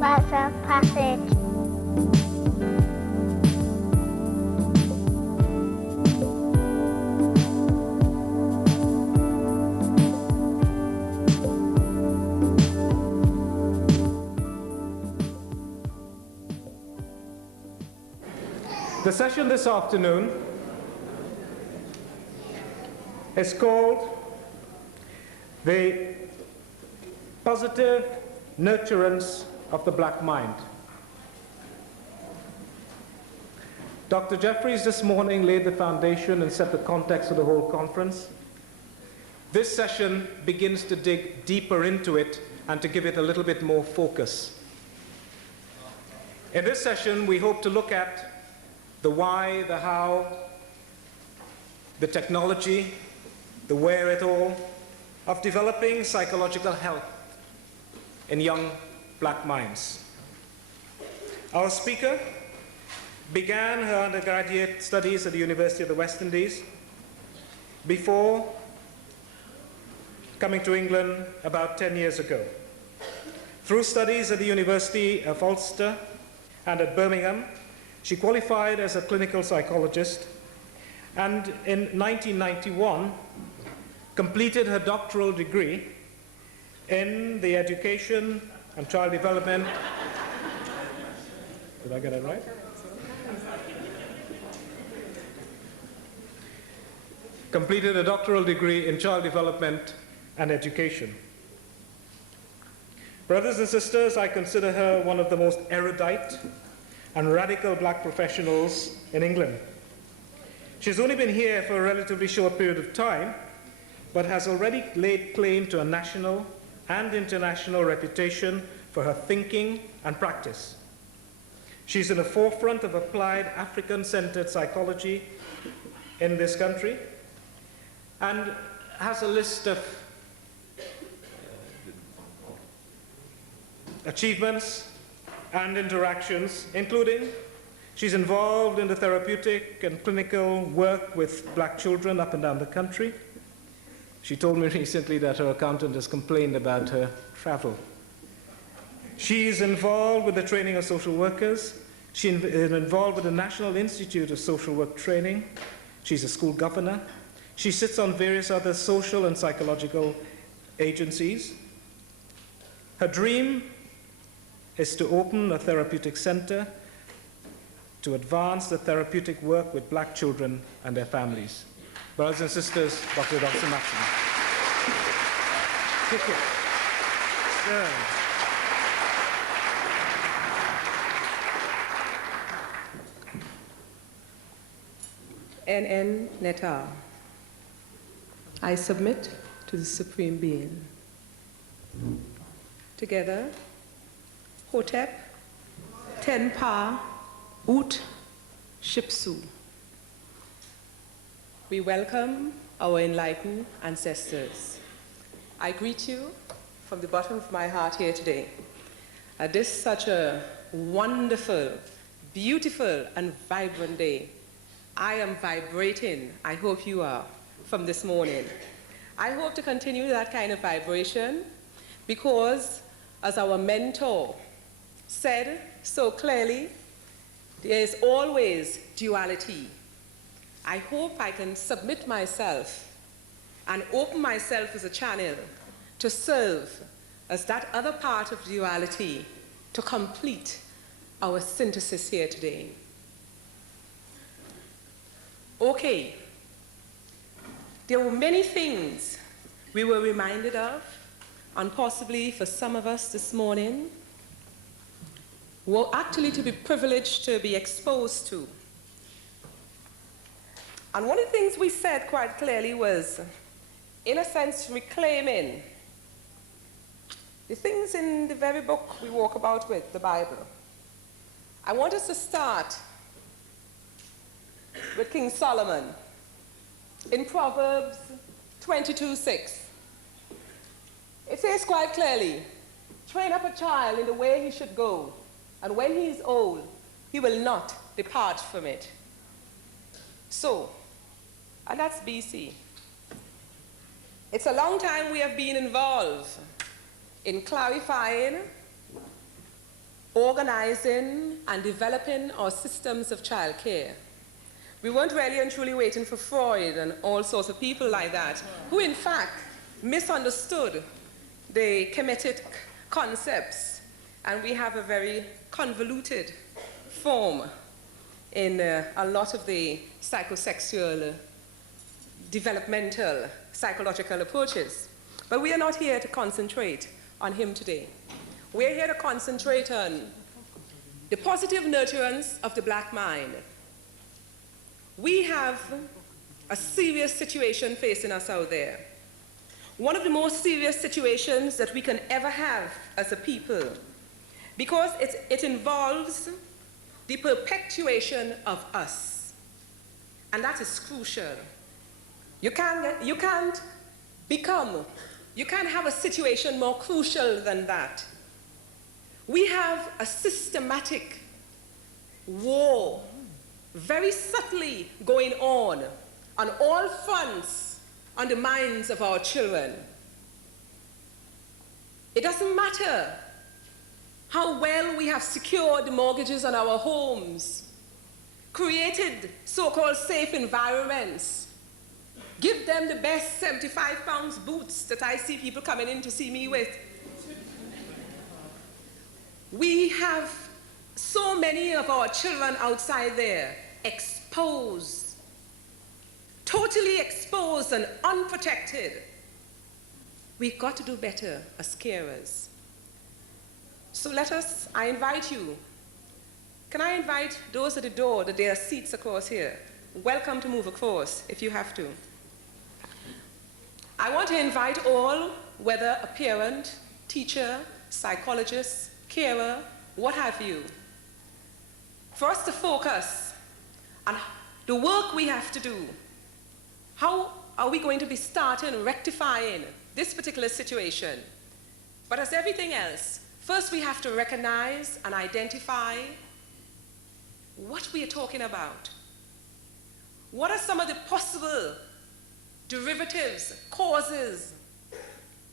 Rites of Passage. The session this afternoon is called The Positive Nurturance of the Black Mind. Dr. Jeffries this morning laid the foundation and set the context of the whole conference. This session begins to dig deeper into it and to give it a little bit more focus. In this session, we hope to look at the why, the how, the technology, the wherewithal of developing psychological health in young black minds. Our speaker began her undergraduate studies at the University of the West Indies before coming to England about 10 years ago. Through studies at the University of Ulster and at Birmingham, she qualified as a clinical psychologist and in 1991 completed her doctoral degree in the education and child development. Did I get it right? Completed a doctoral degree in child development and education. Brothers and sisters, I consider her one of the most erudite and radical black professionals in England. She's only been here for a relatively short period of time, but has already laid claim to a national and international reputation for her thinking and practice. She's in the forefront of applied African-centered psychology in this country and has a list of achievements and interactions, including she's involved in the therapeutic and clinical work with black children up and down the country. She told me recently that her accountant has complained about her travel. She's involved with the training of social workers. She's involved with the National Institute of Social Work Training. She's a school governor. She sits on various other social and psychological agencies. Her dream is to open a therapeutic center to advance the therapeutic work with black children and their families. Brothers and sisters, Dr. Jocelyn Maxime. Take it. Sir. N. Netar. I submit to the Supreme Being. Together, Hotep, Tenpa, Ut, Shipsu. We welcome our enlightened ancestors. I greet you from the bottom of my heart here today. At this such a wonderful, beautiful, and vibrant day. I am vibrating, I hope you are, from this morning. I hope to continue that kind of vibration because, as our mentor said so clearly, there is always duality. I hope I can submit myself and open myself as a channel to serve as that other part of duality to complete our synthesis here today. Okay, there were many things we were reminded of, and possibly for some of us this morning, were actually to be privileged to be exposed to. And one of the things we said quite clearly was, in a sense, reclaiming the things in the very book we walk about with, the Bible. I want us to start with King Solomon in Proverbs 22:6. It says quite clearly, train up a child in the way he should go, and when he is old, he will not depart from it. So, and that's BC. It's a long time we have been involved in clarifying organizing and developing our systems of childcare. We weren't really and truly waiting for Freud and all sorts of people like that, who in fact misunderstood the Kemetic concepts, and we have a very convoluted form in a lot of the psychosexual, developmental, psychological approaches. But we are not here to concentrate on him today. We're here to concentrate on the positive nurturance of the black mind. We have a serious situation facing us out there. One of the most serious situations that we can ever have as a people, because it involves the perpetuation of us. And that is crucial. You can't have a situation more crucial than that. We have a systematic war, very subtly going on all fronts on the minds of our children. It doesn't matter how well we have secured the mortgages on our homes, created so-called safe environments, give them the best 75-pound boots that I see people coming in to see me with. We have so many of our children outside there exposed, totally exposed and unprotected. We've got to do better as carers. So I invite you. Can I invite those at the door, that there are seats across here? Welcome to move across if you have to. I want to invite all, whether a parent, teacher, psychologist, carer, what have you, for us to focus on the work we have to do. How are we going to be starting rectifying this particular situation? But as everything else, first we have to recognize and identify what we are talking about. What are some of the possible derivatives, causes?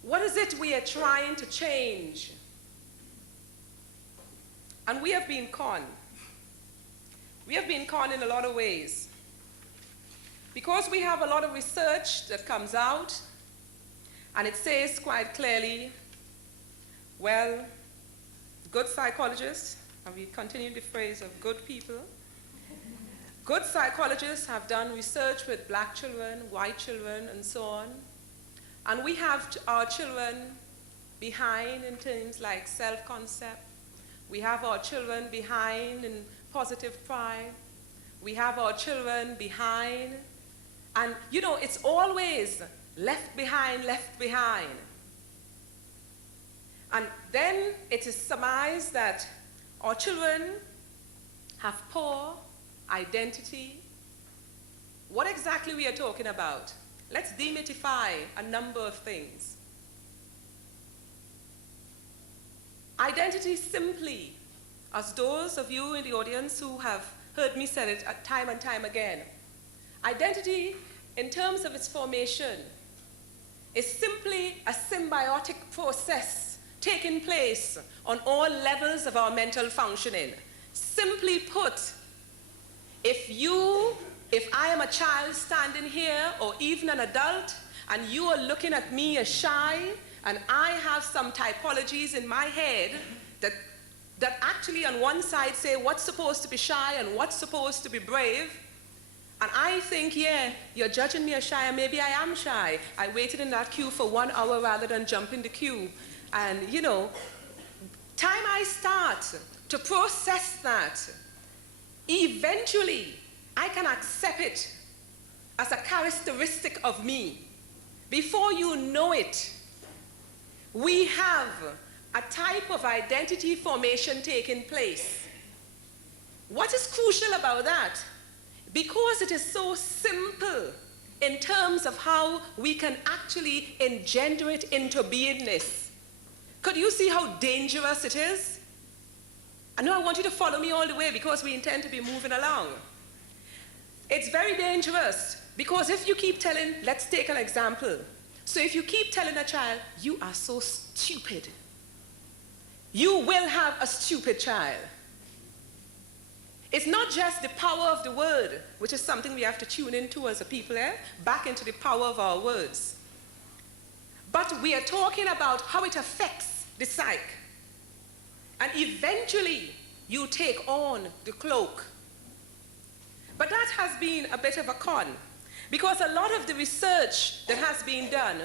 What is it we are trying to change? And we have been conned. We have been conned in a lot of ways. Because we have a lot of research that comes out, and it says quite clearly, well, good psychologists, and we continue the phrase of good people, good psychologists have done research with black children, white children, and so on. And we have our children behind in things like self-concept. We have our children behind in positive pride. We have our children behind. And, you know, it's always left behind, left behind. And then it is surmised that our children have poor identity. What exactly we are talking about? Let's demystify a number of things. Identity simply, as those of you in the audience who have heard me say it time and time again, identity in terms of its formation is simply a symbiotic process taking place on all levels of our mental functioning. Simply put, if I am a child standing here, or even an adult, and you are looking at me as shy, and I have some typologies in my head that actually on one side say what's supposed to be shy and what's supposed to be brave, and I think, yeah, you're judging me as shy, and maybe I am shy. I waited in that queue for 1 hour rather than jump in the queue. And, you know, time I start to process that, eventually I can accept it as a characteristic of me. Before you know it, we have a type of identity formation taking place. What is crucial about that? Because it is so simple in terms of how we can actually engender it into beingness. Could you see how dangerous it is? I know I want you to follow me all the way because we intend to be moving along. It's very dangerous because if you keep telling, let's take an example. So if you keep telling a child, you are so stupid, you will have a stupid child. It's not just the power of the word, which is something we have to tune into as a people, back into the power of our words. But we are talking about how it affects the psyche. And eventually, you take on the cloak. But that has been a bit of a con, because a lot of the research that has been done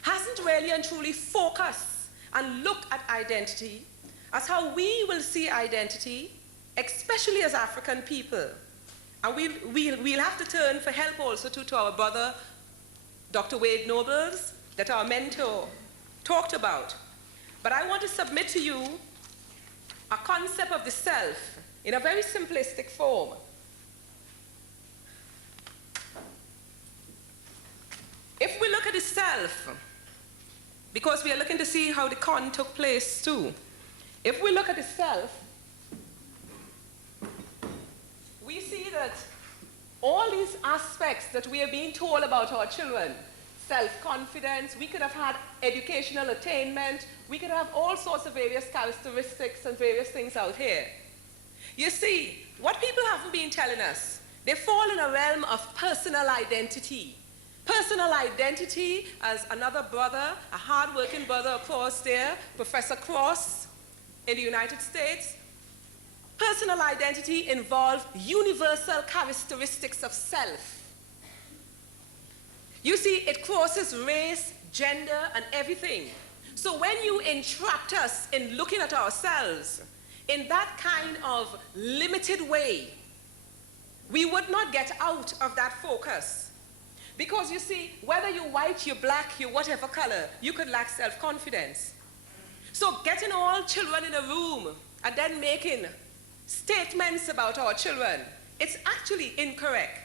hasn't really and truly focused and looked at identity as how we will see identity, especially as African people. And we'll have to turn for help also to our brother, Dr. Wade Nobles, that our mentor talked about. But I want to submit to you a concept of the self in a very simplistic form. If we look at the self, because we are looking to see how the con took place too, if we look at the self, we see that all these aspects that we are being told about our children, self-confidence, we could have had educational attainment, we could have all sorts of various characteristics and various things out here. You see, what people haven't been telling us, they fall in a realm of personal identity. Personal identity, as another brother, a hard-working brother across there, Professor Cross in the United States, personal identity involves universal characteristics of self. You see, it crosses race, gender, and everything. So when you entrap us in looking at ourselves in that kind of limited way, we would not get out of that focus. Because you see, whether you're white, you're black, you're whatever color, you could lack self-confidence. So getting all children in a room and then making statements about our children, it's actually incorrect.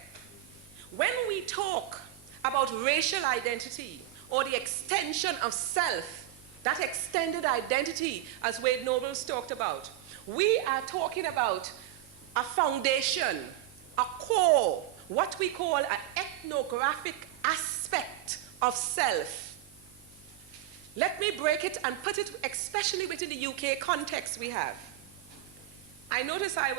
When we talk about racial identity or the extension of self, that extended identity, as Wade Nobles talked about, we are talking about a foundation, a core, what we call an ethnographic aspect of self. Let me break it and put it especially within the UK context we have. I notice I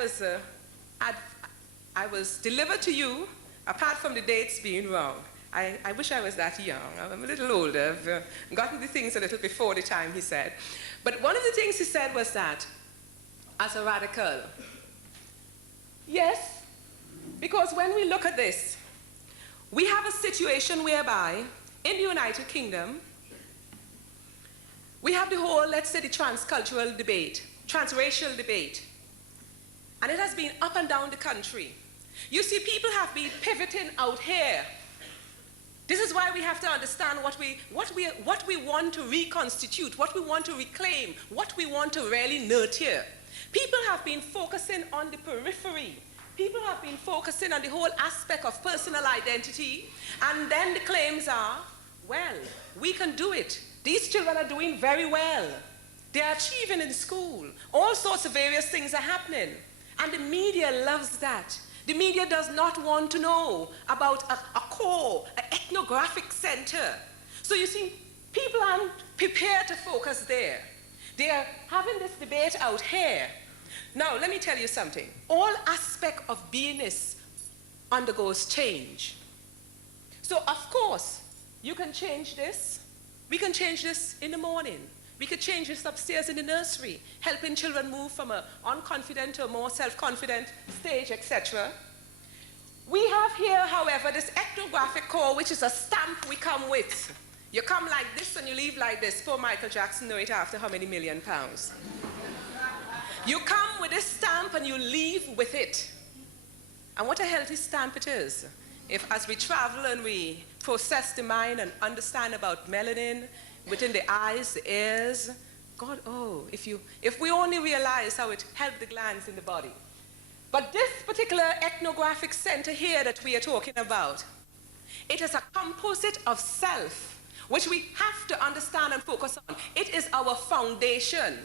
was delivered to you, apart from the dates being wrong. I wish I was that young. I'm a little older. I've gotten the things a little before the time he said. But one of the things he said was that, as a radical, yes, because when we look at this, we have a situation whereby, in the United Kingdom, we have the whole, let's say, the transcultural debate, transracial debate. And it has been up and down the country. You see, people have been pivoting out here. This is why we have to understand what we want to reconstitute, what we want to reclaim, what we want to really nurture. People have been focusing on the periphery. People have been focusing on the whole aspect of personal identity, and then the claims are, well, we can do it. These children are doing very well. They are achieving in school. All sorts of various things are happening. And the media loves that. The media does not want to know about a core, an ethnographic center. So you see, people aren't prepared to focus there. They are having this debate out here. Now, let me tell you something. All aspect of beingness undergoes change. So, of course, you can change this. We can change this in the morning. We could change this upstairs in the nursery, helping children move from an unconfident to a more self-confident stage, etc. We have here, however, this ethnographic core, which is a stamp we come with. You come like this and you leave like this. Poor Michael Jackson knew it after how many £1 million. You come with this stamp and you leave with it. And what a healthy stamp it is. If, as we travel and we process the mind and understand about melanin within the eyes, the ears, God, oh, if we only realize how it helped the glands in the body. But this particular ethnographic center here that we are talking about, it is a composite of self, which we have to understand and focus on. It is our foundation.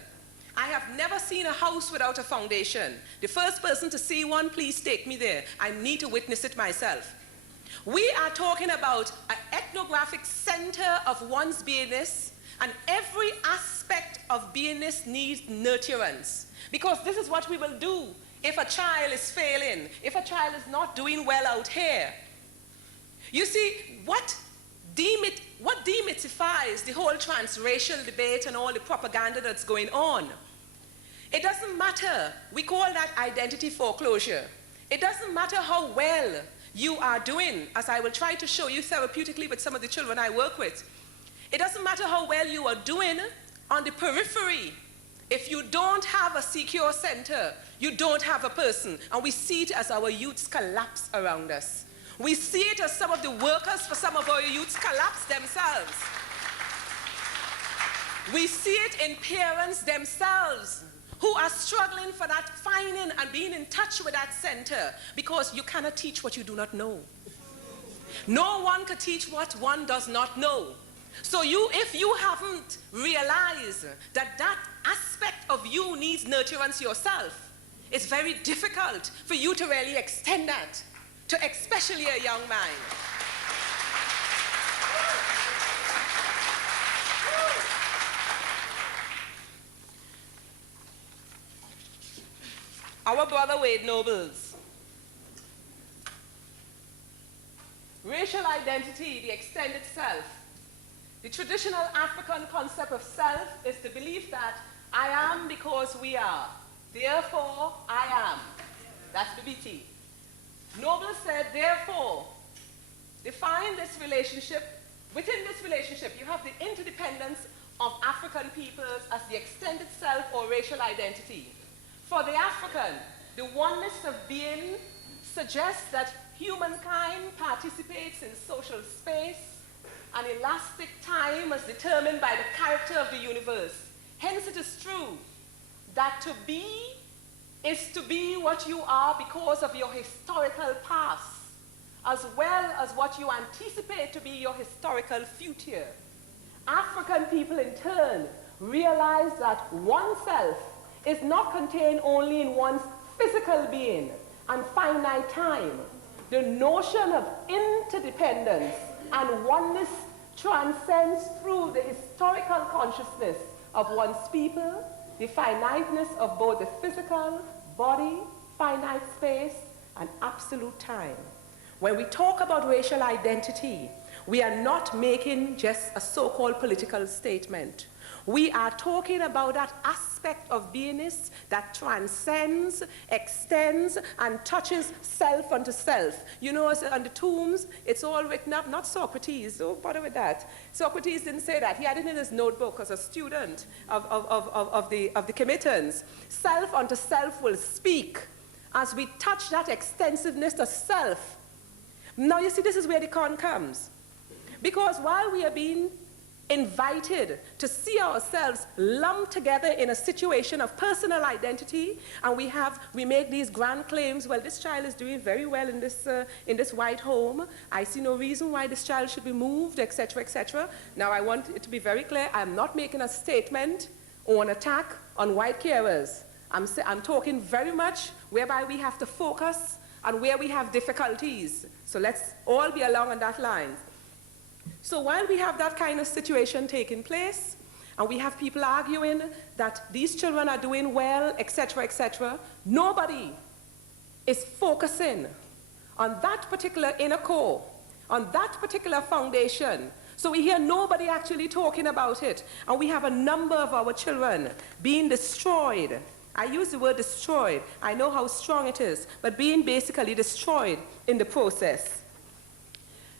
I have never seen a house without a foundation. The first person to see one, please take me there. I need to witness it myself. We are talking about an ethnographic center of one's beingness And every aspect of beingness needs nurturance. Because this is what we will do if a child is failing, if a child is not doing well out here. You see, what demythifies the whole transracial debate and all the propaganda that's going on? It doesn't matter. We call that identity foreclosure. It doesn't matter how well you are doing, as I will try to show you therapeutically with some of the children I work with. It doesn't matter how well you are doing on the periphery. If you don't have a secure center, you don't have a person. And we see it as our youths collapse around us. We see it as some of the workers for some of our youths collapse themselves. We see it in parents themselves who are struggling for that, finding and being in touch with that center, because you cannot teach what you do not know. No one can teach what one does not know. So if you haven't realized that that aspect of you needs nurturance yourself, it's very difficult for you to really extend that to especially a young mind. Our brother Wade Nobles. Racial identity, the extended self. The traditional African concept of self is the belief that I am because we are. Therefore, I am. That's the BT. Noble said, therefore, define this relationship. Within this relationship, you have the interdependence of African peoples as the extended self or racial identity. For the African, the oneness of being suggests that humankind participates in social space and elastic time as determined by the character of the universe. Hence it is true that to be is to be what you are because of your historical past, as well as what you anticipate to be your historical future. African people in turn realize that oneself is not contained only in one's physical being and finite time. The notion of interdependence and oneness transcends through the historical consciousness of one's people, the finiteness of both the physical body, finite space, and absolute time. When we talk about racial identity, we are not making just a so-called political statement. We are talking about that aspect of beingness that transcends, extends, and touches self unto self. You know, on the tombs, it's all written up, not Socrates, don't bother with that. Socrates didn't say that. He had it in his notebook as a student of the committance. Self unto self will speak as we touch that extensiveness of self. Now, you see, this is where the con comes. Because while we are being invited to see ourselves lumped together in a situation of personal identity, and we make these grand claims, well, this child is doing very well in this white home. I see no reason why this child should be moved, etc., etc. Now, I want it to be very clear, I'm not making a statement or an attack on white carers. I'm talking very much whereby we have to focus on where we have difficulties. So let's all be along on that line. So while we have that kind of situation taking place, and we have people arguing that these children are doing well, etc., etc., nobody is focusing on that particular inner core, on that particular foundation. So we hear nobody actually talking about it. And we have a number of our children being destroyed. I use the word destroyed. I know how strong it is, but being basically destroyed in the process.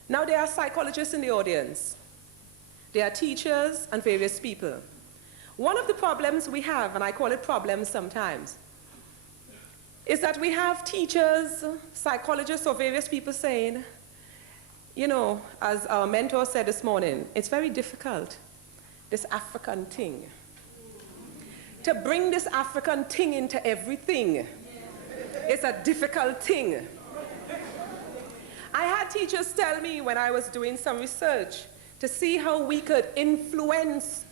Now, there are psychologists in the audience. There are teachers and various people. One of the problems we have, and I call it problems sometimes, is that we have teachers, psychologists, or various people saying, you know, as our mentor said this morning, it's very difficult, this African thing. To bring this African thing into everything is a difficult thing. I had teachers tell me when I was doing some research to see how we could influx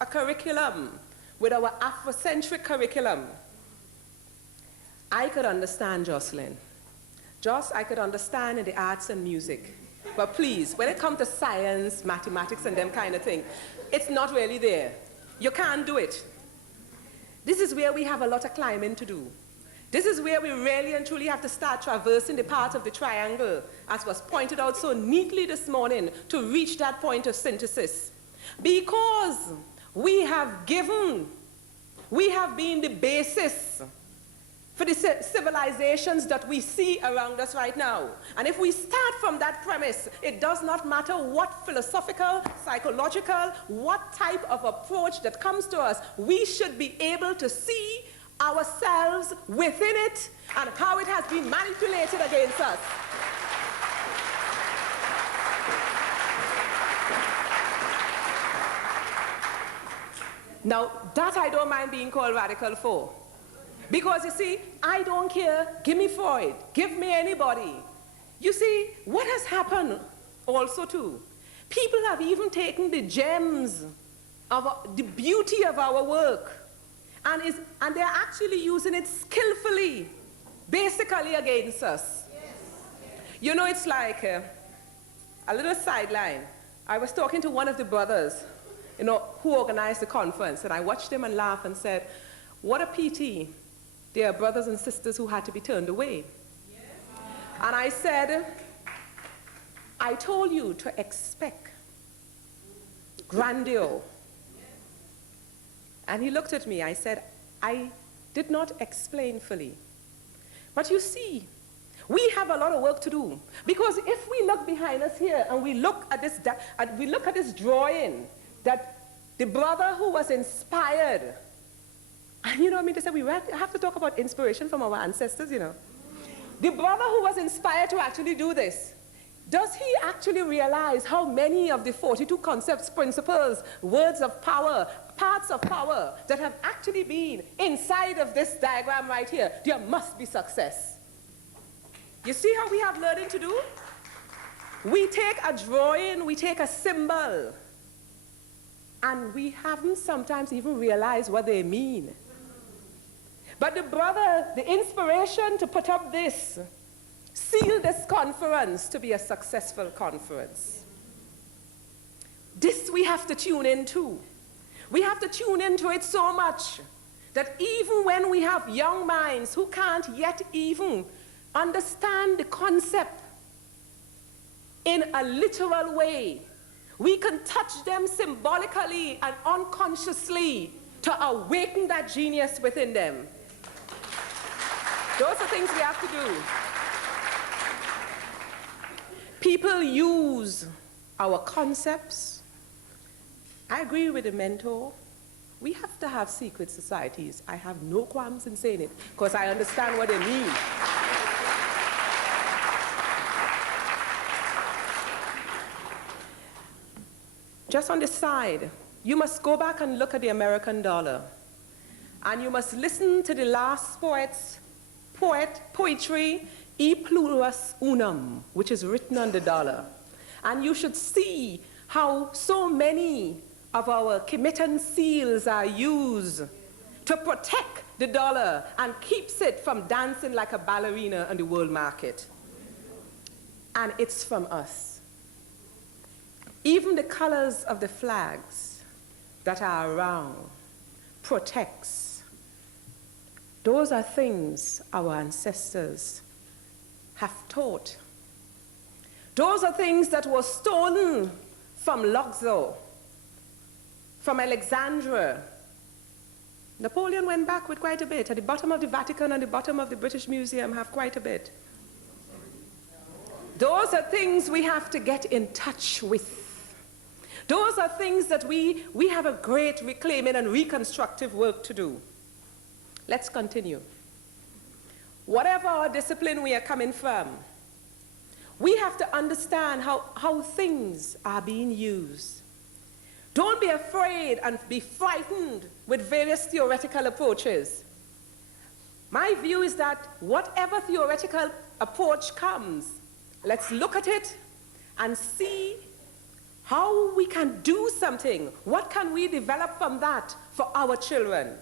a curriculum with our Afrocentric curriculum. I could understand Jocelyn. I could understand in the arts and music. But please, when it comes to science, mathematics, and them kind of thing, it's not really there. You can't do it. This is where we have a lot of climbing to do. This is where we really and truly have to start traversing the part of the triangle, as was pointed out so neatly this morning, to reach that point of synthesis. Because we have been the basis for the civilizations that we see around us right now. And if we start from that premise, it does not matter what philosophical, psychological, what type of approach that comes to us, we should be able to see ourselves within it and how it has been manipulated against us. Now, that I don't mind being called radical for. Because you see, I don't care, give me Freud, give me anybody. You see, what has happened also too, people have even taken the gems of the beauty of our work and they're actually using it skillfully, basically against us. You know, it's like a little sideline. I was talking to one of the brothers, you know, who organized the conference, and I watched him and laughed and said, what a pity. There are brothers and sisters who had to be turned away. Yes. And I said, I told you to expect grandeur. Yes. And he looked at me. I said, I did not explain fully. But you see, we have a lot of work to do. Because if we look behind us here and we look at this drawing, that the brother who was inspired. And you know what I mean to say, we have to talk about inspiration from our ancestors, you know. The brother who was inspired to actually do this, does he actually realize how many of the 42 concepts, principles, words of power, parts of power that have actually been inside of this diagram right here? There must be success. You see how we have learning to do? We take a drawing, we take a symbol, and we haven't sometimes even realized what they mean. But the brother, the inspiration to put up this, sealed this conference to be a successful conference. This we have to tune into. We have to tune into it so much that even when we have young minds who can't yet even understand the concept in a literal way, we can touch them symbolically and unconsciously to awaken that genius within them. Those are things we have to do. People use our concepts. I agree with the mentor. We have to have secret societies. I have no qualms in saying it because I understand what they mean. Just on the side, you must go back and look at the American dollar. And you must listen to the last poetry, E pluribus unum, which is written on the dollar. And you should see how so many of our committant seals are used to protect the dollar and keeps it from dancing like a ballerina on the world market. And it's from us. Even the colors of the flags that are around protects. Those are things our ancestors have taught. Those are things that were stolen from Luxor, from Alexandria. Napoleon went back with quite a bit. At the bottom of the Vatican and the bottom of the British Museum have quite a bit. Those are things we have to get in touch with. Those are things that we have a great reclaiming and reconstructive work to do. Let's continue. Whatever our discipline we are coming from, we have to understand how things are being used. Don't be afraid and be frightened with various theoretical approaches. My view is that whatever theoretical approach comes, let's look at it and see how we can do something. What can we develop from that for our children?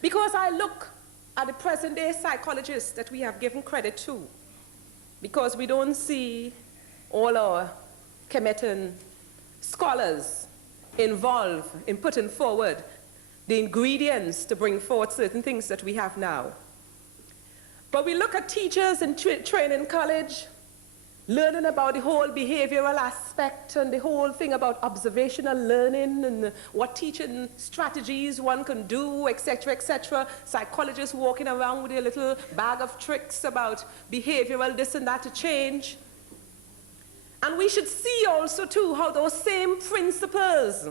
Because I look at the present-day psychologists that we have given credit to, because we don't see all our Kemetan scholars involved in putting forward the ingredients to bring forth certain things that we have now. But we look at teachers in training college, learning about the whole behavioral aspect and the whole thing about observational learning and what teaching strategies one can do, etc., etc. Psychologists walking around with a little bag of tricks about behavioral this and that to change. And we should see also, too, how those same principles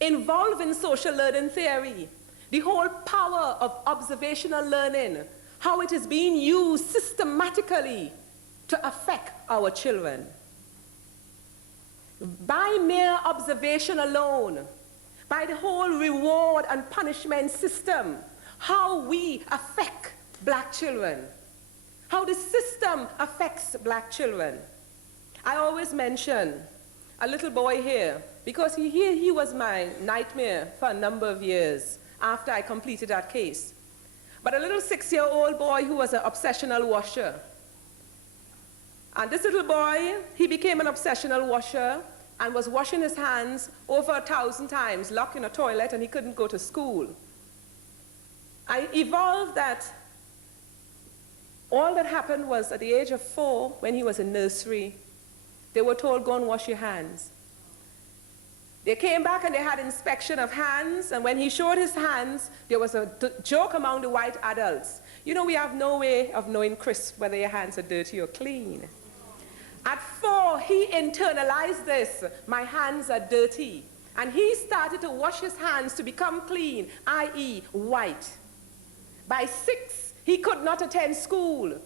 involved in social learning theory, the whole power of observational learning, how it is being used systematically to affect our children. By mere observation alone, by the whole reward and punishment system, how we affect black children, how the system affects black children. I always mention a little boy here, because he was my nightmare for a number of years after I completed that case. But a little 6-year-old boy who was an obsessional washer. And this little boy, he became an obsessional washer and was washing his hands over 1,000 times, locked in a toilet, and he couldn't go to school. I evolved that all that happened was at the age of 4, when he was in nursery, they were told, go and wash your hands. They came back and they had inspection of hands, and when he showed his hands, there was a joke among the white adults. You know, we have no way of knowing, Chris, whether your hands are dirty or clean. At 4, he internalized this, my hands are dirty. And he started to wash his hands to become clean, i.e. white. By 6, he could not attend school.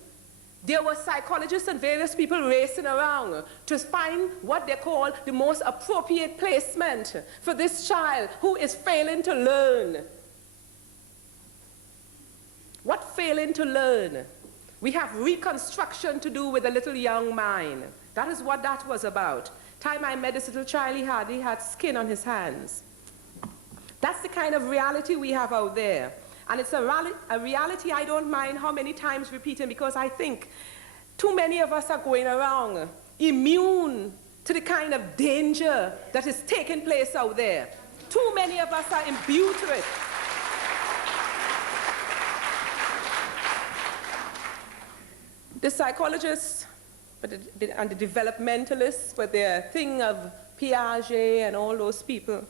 There were psychologists and various people racing around to find what they call the most appropriate placement for this child who is failing to learn. What failing to learn? We have reconstruction to do with a little young mind. That is what that was about. Time I met this little child, he had skin on his hands. That's the kind of reality we have out there. And it's a reality I don't mind how many times repeating, because I think too many of us are going around immune to the kind of danger that is taking place out there. Too many of us are imbued to it. The psychologists and the developmentalists with their thing of Piaget and all those people,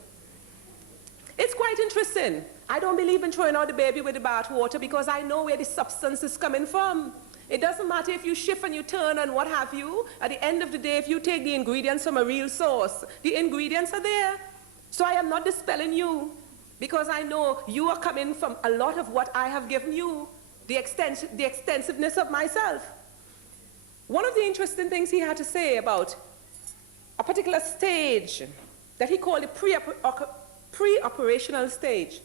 it's quite interesting. I don't believe in throwing out the baby with the bathwater, because I know where the substance is coming from. It doesn't matter if you shift and you turn and what have you. At the end of the day, if you take the ingredients from a real source, the ingredients are there. So I am not dispelling you, because I know you are coming from a lot of what I have given you, the extensiveness of myself. One of the interesting things he had to say about a particular stage that he called the pre-operational stage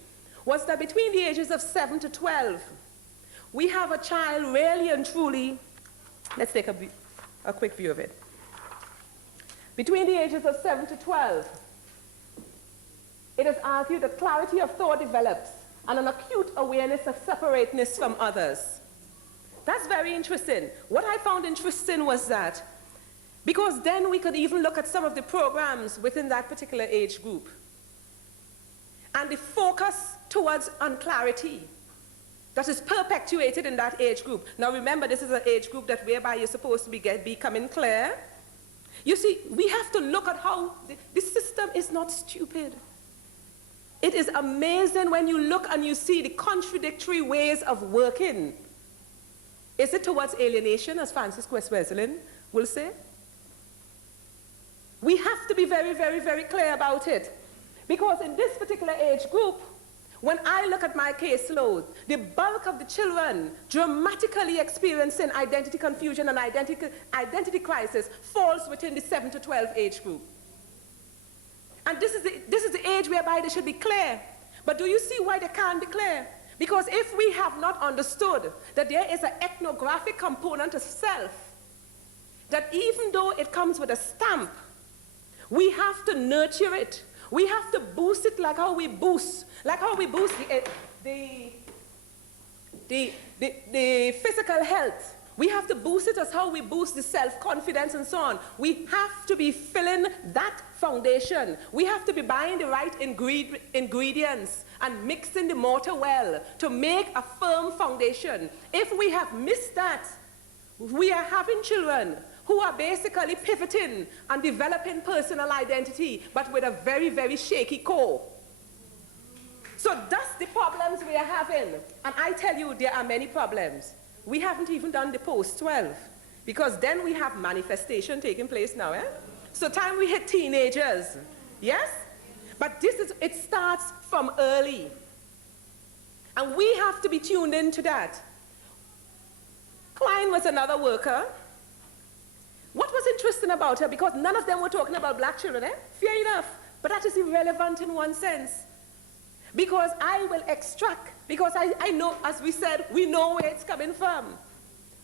was that between the ages of 7 to 12, we have a child really and truly, let's take a quick view of it. Between the ages of 7 to 12, it is argued that clarity of thought develops and an acute awareness of separateness from others. That's very interesting. What I found interesting was that, because then we could even look at some of the programs within that particular age group, and the focus towards unclarity that is perpetuated in that age group. Now remember, this is an age group that whereby you're supposed to be becoming clear. You see, we have to look at how the system is not stupid. It is amazing when you look and you see the contradictory ways of working. Is it towards alienation, as Francis Wesley will say? We have to be very, very, very clear about it. Because in this particular age group, when I look at my caseload, the bulk of the children dramatically experiencing identity confusion and identity crisis falls within the 7 to 12 age group. And this is the age whereby they should be clear. But do you see why they can't be clear? Because if we have not understood that there is an ethnographic component of self, that even though it comes with a stamp, we have to nurture it. We have to boost it like how we boost the physical health We have to boost it as how we boost the self-confidence and so on. We have to be filling that foundation. We have to be buying the right ingredients and mixing the mortar well to make a firm foundation. If we have missed that, we are having children who are basically pivoting and developing personal identity, but with a very, very shaky core. So that's the problems we are having. And I tell you, there are many problems. We haven't even done the post-12, because then we have manifestation taking place now, eh? So time we hit teenagers, yes? But it starts from early. And we have to be tuned into that. Klein was another worker. What was interesting about her? Because none of them were talking about black children, eh? Fair enough. But that is irrelevant in one sense. Because I will extract, because I know, as we said, we know where it's coming from.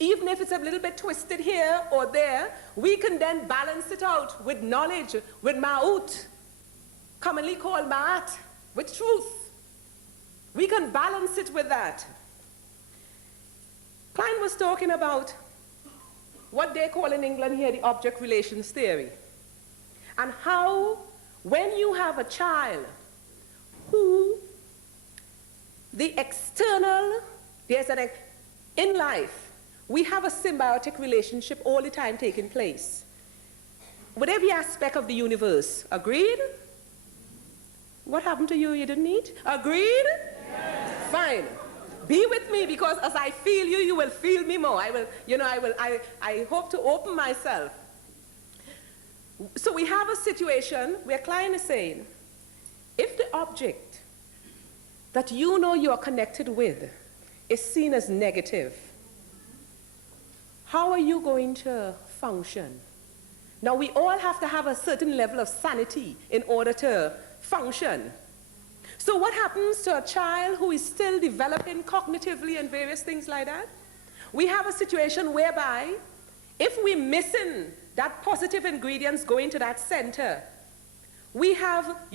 Even if it's a little bit twisted here or there, we can then balance it out with knowledge, with ma'ut, commonly called ma'at, with truth. We can balance it with that. Klein was talking about what they call in England here the object relations theory, and how when you have a child who the external, in life, we have a symbiotic relationship all the time taking place with every aspect of the universe. Agreed? What happened to you? You didn't eat? Agreed? Yes. Fine. Be with me, because as I feel you, you will feel me more. I hope to open myself. So we have a situation where Klein is saying, if the object that you know you are connected with is seen as negative, how are you going to function? Now, we all have to have a certain level of sanity in order to function. So what happens to a child who is still developing cognitively and various things like that? We have a situation whereby if we're missing that positive ingredients going to that center, you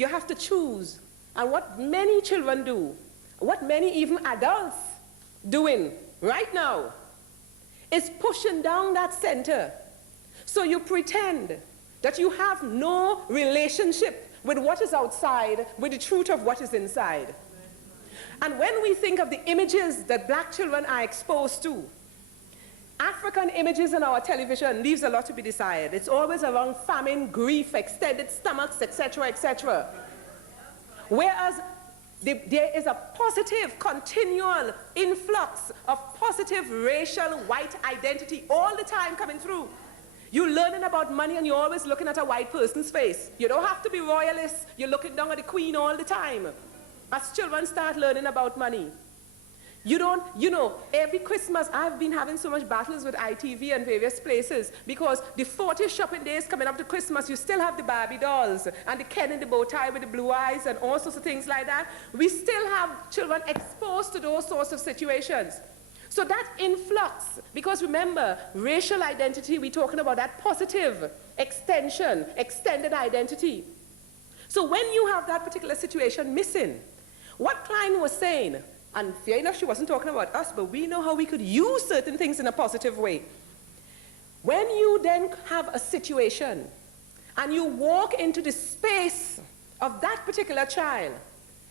have to choose. And what many children do, what many even adults doing right now, is pushing down that center. So you pretend that you have no relationship with what is outside, with the truth of what is inside. And when we think of the images that black children are exposed to, African images on our television leaves a lot to be desired. It's always around famine, grief, extended stomachs, etc., etc. Whereas there is a positive, continual influx of positive racial white identity all the time coming through. You're learning about money and you're always looking at a white person's face. You don't have to be royalist. You're looking down at the queen all the time. As children start learning about money. Every Christmas I've been having so much battles with ITV and various places because the 40 shopping days coming up to Christmas, you still have the Barbie dolls and the Ken in the bow tie with the blue eyes and all sorts of things like that. We still have children exposed to those sorts of situations. So that influx, because remember, racial identity, we're talking about that positive extension, extended identity. So when you have that particular situation missing, what Klein was saying, and fair enough, she wasn't talking about us, but we know how we could use certain things in a positive way. When you then have a situation and you walk into the space of that particular child,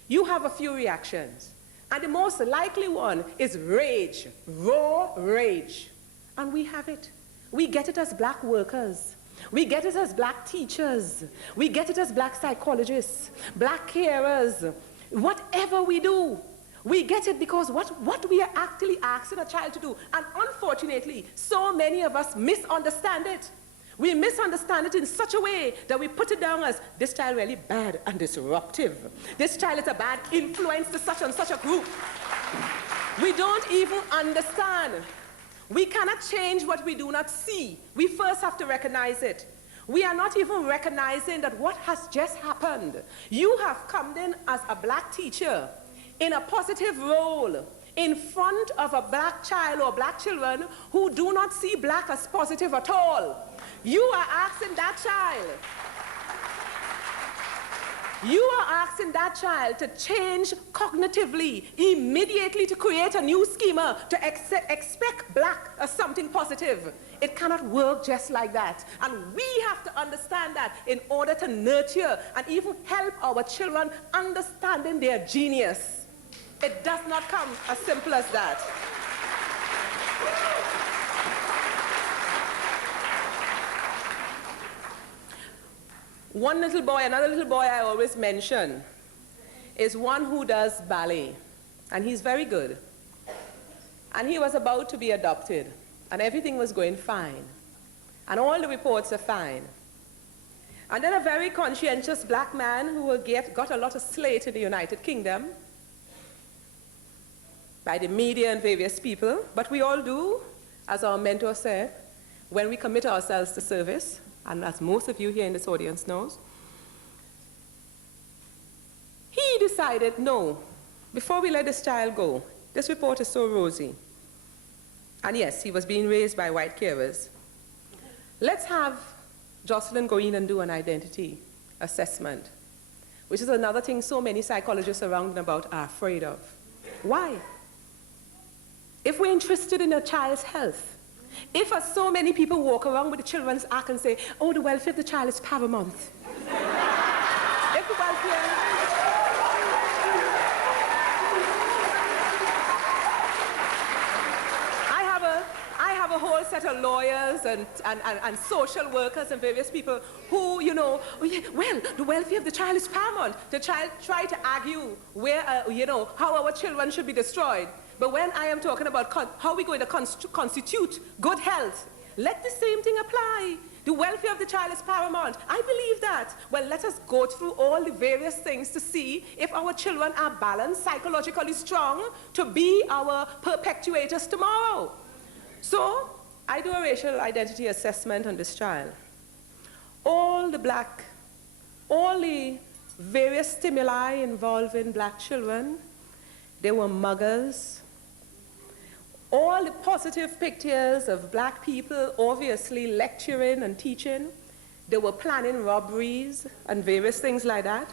you have a few reactions. And the most likely one is rage, raw rage. And we have it. We get it as black workers. We get it as black teachers. We get it as black psychologists, black carers. Whatever we do, we get it because what we are actually asking a child to do. And unfortunately, so many of us misunderstand it. We misunderstand it in such a way that we put it down as, this child really bad and disruptive. This child is a bad influence to such and such a group. We don't even understand. We cannot change what we do not see. We first have to recognize it. We are not even recognizing that what has just happened. You have come in as a black teacher in a positive role in front of a black child or black children who do not see black as positive at all. You are asking that child You are asking that child to change cognitively, immediately, to create a new schema, to expect black as something positive. It cannot work just like that. And we have to understand that in order to nurture and even help our children understanding their genius. It does not come as simple as that. One little boy, another little boy I always mention, is one who does ballet, and he's very good. And he was about to be adopted, and everything was going fine. And all the reports are fine. And then a very conscientious black man who got a lot of slate in the United Kingdom by the media and various people, but we all do, as our mentor said, when we commit ourselves to service, and as most of you here in this audience knows, he decided, no, before we let this child go, this report is so rosy. And yes, he was being raised by white carers. Let's have Jocelyn go in and do an identity assessment, which is another thing so many psychologists around and about are afraid of. Why? If we're interested in a child's health, if as so many people walk around with the Children's Act and say, oh, the welfare of the child is paramount. If the welfare... I have a whole set of lawyers and social workers and various people who, you know, well, the welfare of the child is paramount. The child try to argue where, you know, how our children should be destroyed. But when I am talking about how we're going to constitute good health, let the same thing apply. The welfare of the child is paramount. I believe that. Well, let us go through all the various things to see if our children are balanced, psychologically strong, to be our perpetuators tomorrow. So, I do a racial identity assessment on this child. All the various stimuli involving black children, they were muggers. All the positive pictures of black people obviously lecturing and teaching. They were planning robberies and various things like that.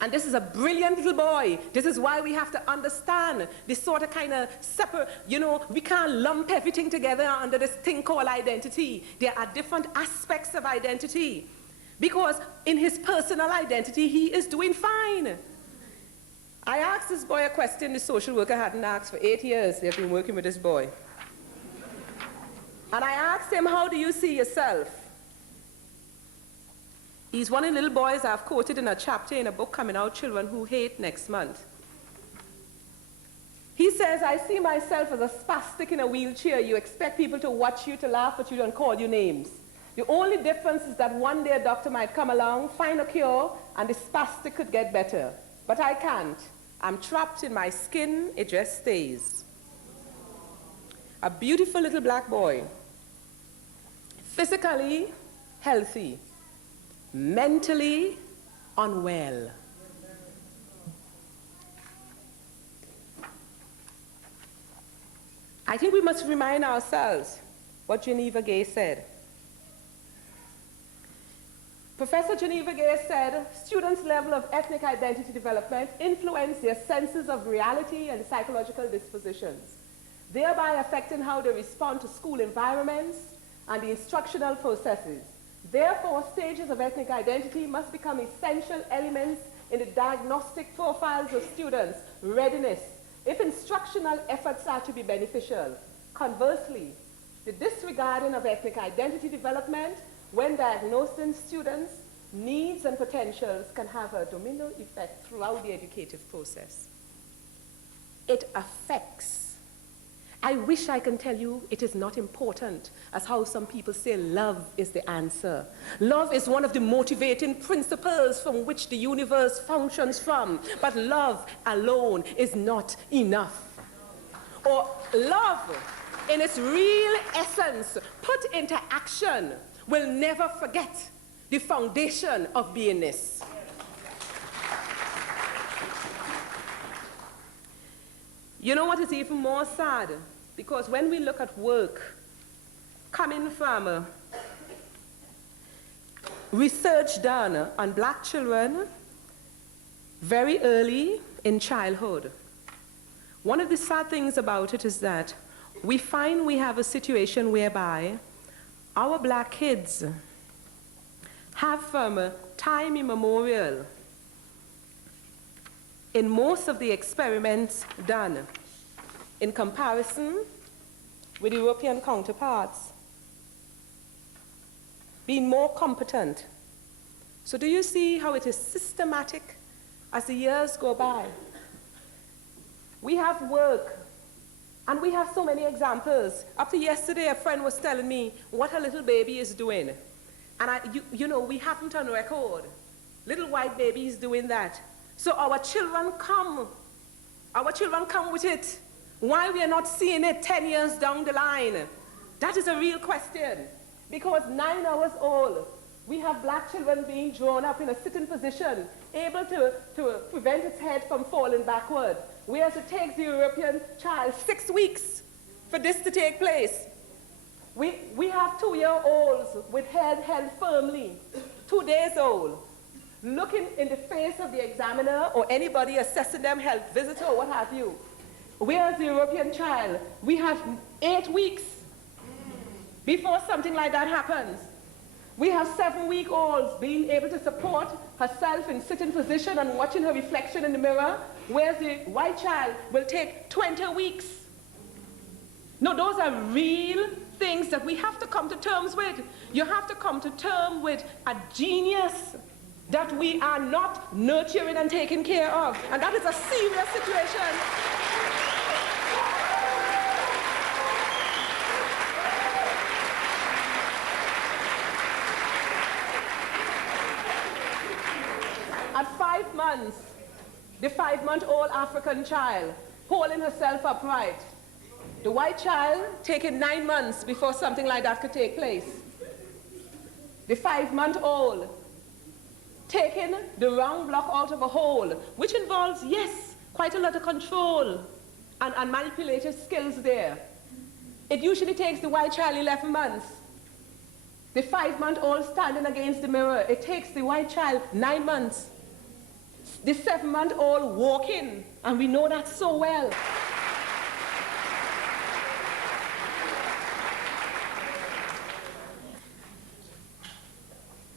And this is a brilliant little boy. This is why we have to understand this sort of kind of separate, you know, we can't lump everything together under this thing called identity. There are different aspects of identity. Because in his personal identity, he is doing fine. I asked this boy a question the social worker hadn't asked for 8 years. They've been working with this boy. And I asked him, how do you see yourself? He's one of the little boys I've quoted in a chapter in a book coming out, Children Who Hate, next month. He says, I see myself as a spastic in a wheelchair. You expect people to watch you, to laugh at you, and call you names. The only difference is that one day a doctor might come along, find a cure, and the spastic could get better. But I can't. I'm trapped in my skin, it just stays. A beautiful little black boy, physically healthy, mentally unwell. I think we must remind ourselves what Geneva Gay said. Professor Geneva Gay said, students' level of ethnic identity development influence their senses of reality and psychological dispositions, thereby affecting how they respond to school environments and the instructional processes. Therefore, stages of ethnic identity must become essential elements in the diagnostic profiles of students' readiness if instructional efforts are to be beneficial. Conversely, the disregarding of ethnic identity development when diagnosing students' needs and potentials can have a domino effect throughout the educative process. It affects. I wish I can tell you it is not important, as how some people say love is the answer. Love is one of the motivating principles from which the universe functions from, but love alone is not enough. Or love, in its real essence, put into action, will never forget the foundation of beingness. You know what is even more sad? Because when we look at work coming from research done on black children very early in childhood. One of the sad things about it is that we find we have a situation whereby our black kids have from time immemorial, in most of the experiments done, in comparison with European counterparts, being more competent. So do you see how it is systematic as the years go by? We have work, and we have so many examples. Up to yesterday, a friend was telling me what her little baby is doing. And you know, we haven't on record. Little white baby is doing that. So our children come with it. Why we are not seeing it 10 years down the line? That is a real question. Because 9 hours old, we have black children being drawn up in a sitting position, able to prevent its head from falling backward. Whereas it takes the European child 6 weeks for this to take place. We have 2-year-olds with head held firmly, 2 days old, looking in the face of the examiner or anybody assessing them, health visitor or what have you. Whereas the European child, we have 8 weeks before something like that happens. We have 7-week-olds being able to support herself in sitting position and watching her reflection in the mirror, whereas the white child will take 20 weeks. No, those are real things that we have to come to terms with. You have to come to terms with a genius that we are not nurturing and taking care of. And that is a serious situation. At 5 months, the 5-month-old African child holding herself upright. The white child taking 9 months before something like that could take place. The 5-month-old taking the round block out of a hole, which involves, yes, quite a lot of control and manipulative skills there. It usually takes the white child 11 months. The 5-month-old standing against the mirror, it takes the white child 9 months. The 7-month-old walking, and we know that so well.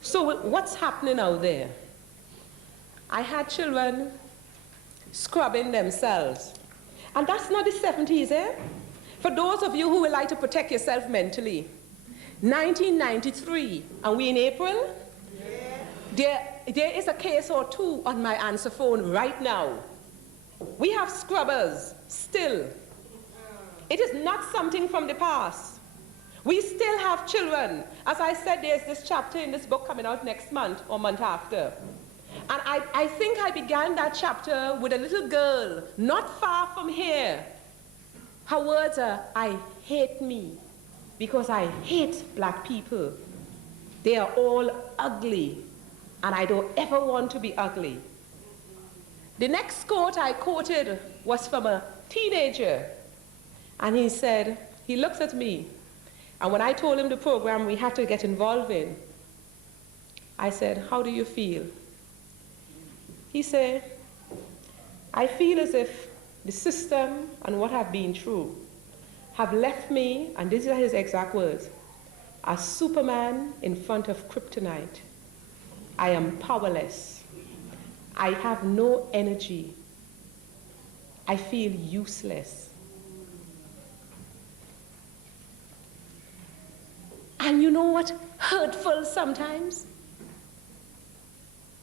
So what's happening out there? I had children scrubbing themselves. And that's not the 70s, eh? For those of you who would like to protect yourself mentally, 1993, and we in April? Yeah. There is a case or two on my answer phone right now. We have scrubbers still. It is not something from the past. We still have children. As I said, there's this chapter in this book coming out next month or month after. And I think I began that chapter with a little girl not far from here. Her words are, I hate me because I hate black people. They are all ugly. And I don't ever want to be ugly. The next quote I quoted was from a teenager. And he said, he looks at me, and when I told him the program we had to get involved in, I said, how do you feel? He said, I feel as if the system and what I've been through have left me, and these are his exact words, as Superman in front of kryptonite. I am powerless. I have no energy. I feel useless. And you know what? Hurtful sometimes.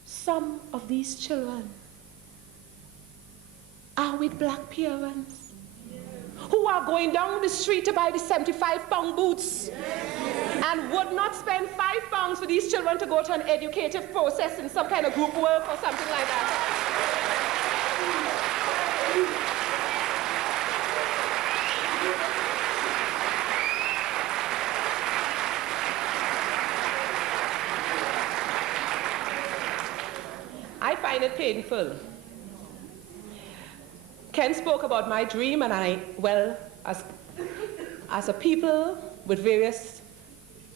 Some of these children are with black parents who are going down the street to buy the 75-pound boots and would not spend £5 for these children to go to an educative process in some kind of group work or something like that. I find it painful. Ken spoke about my dream, and as a people with various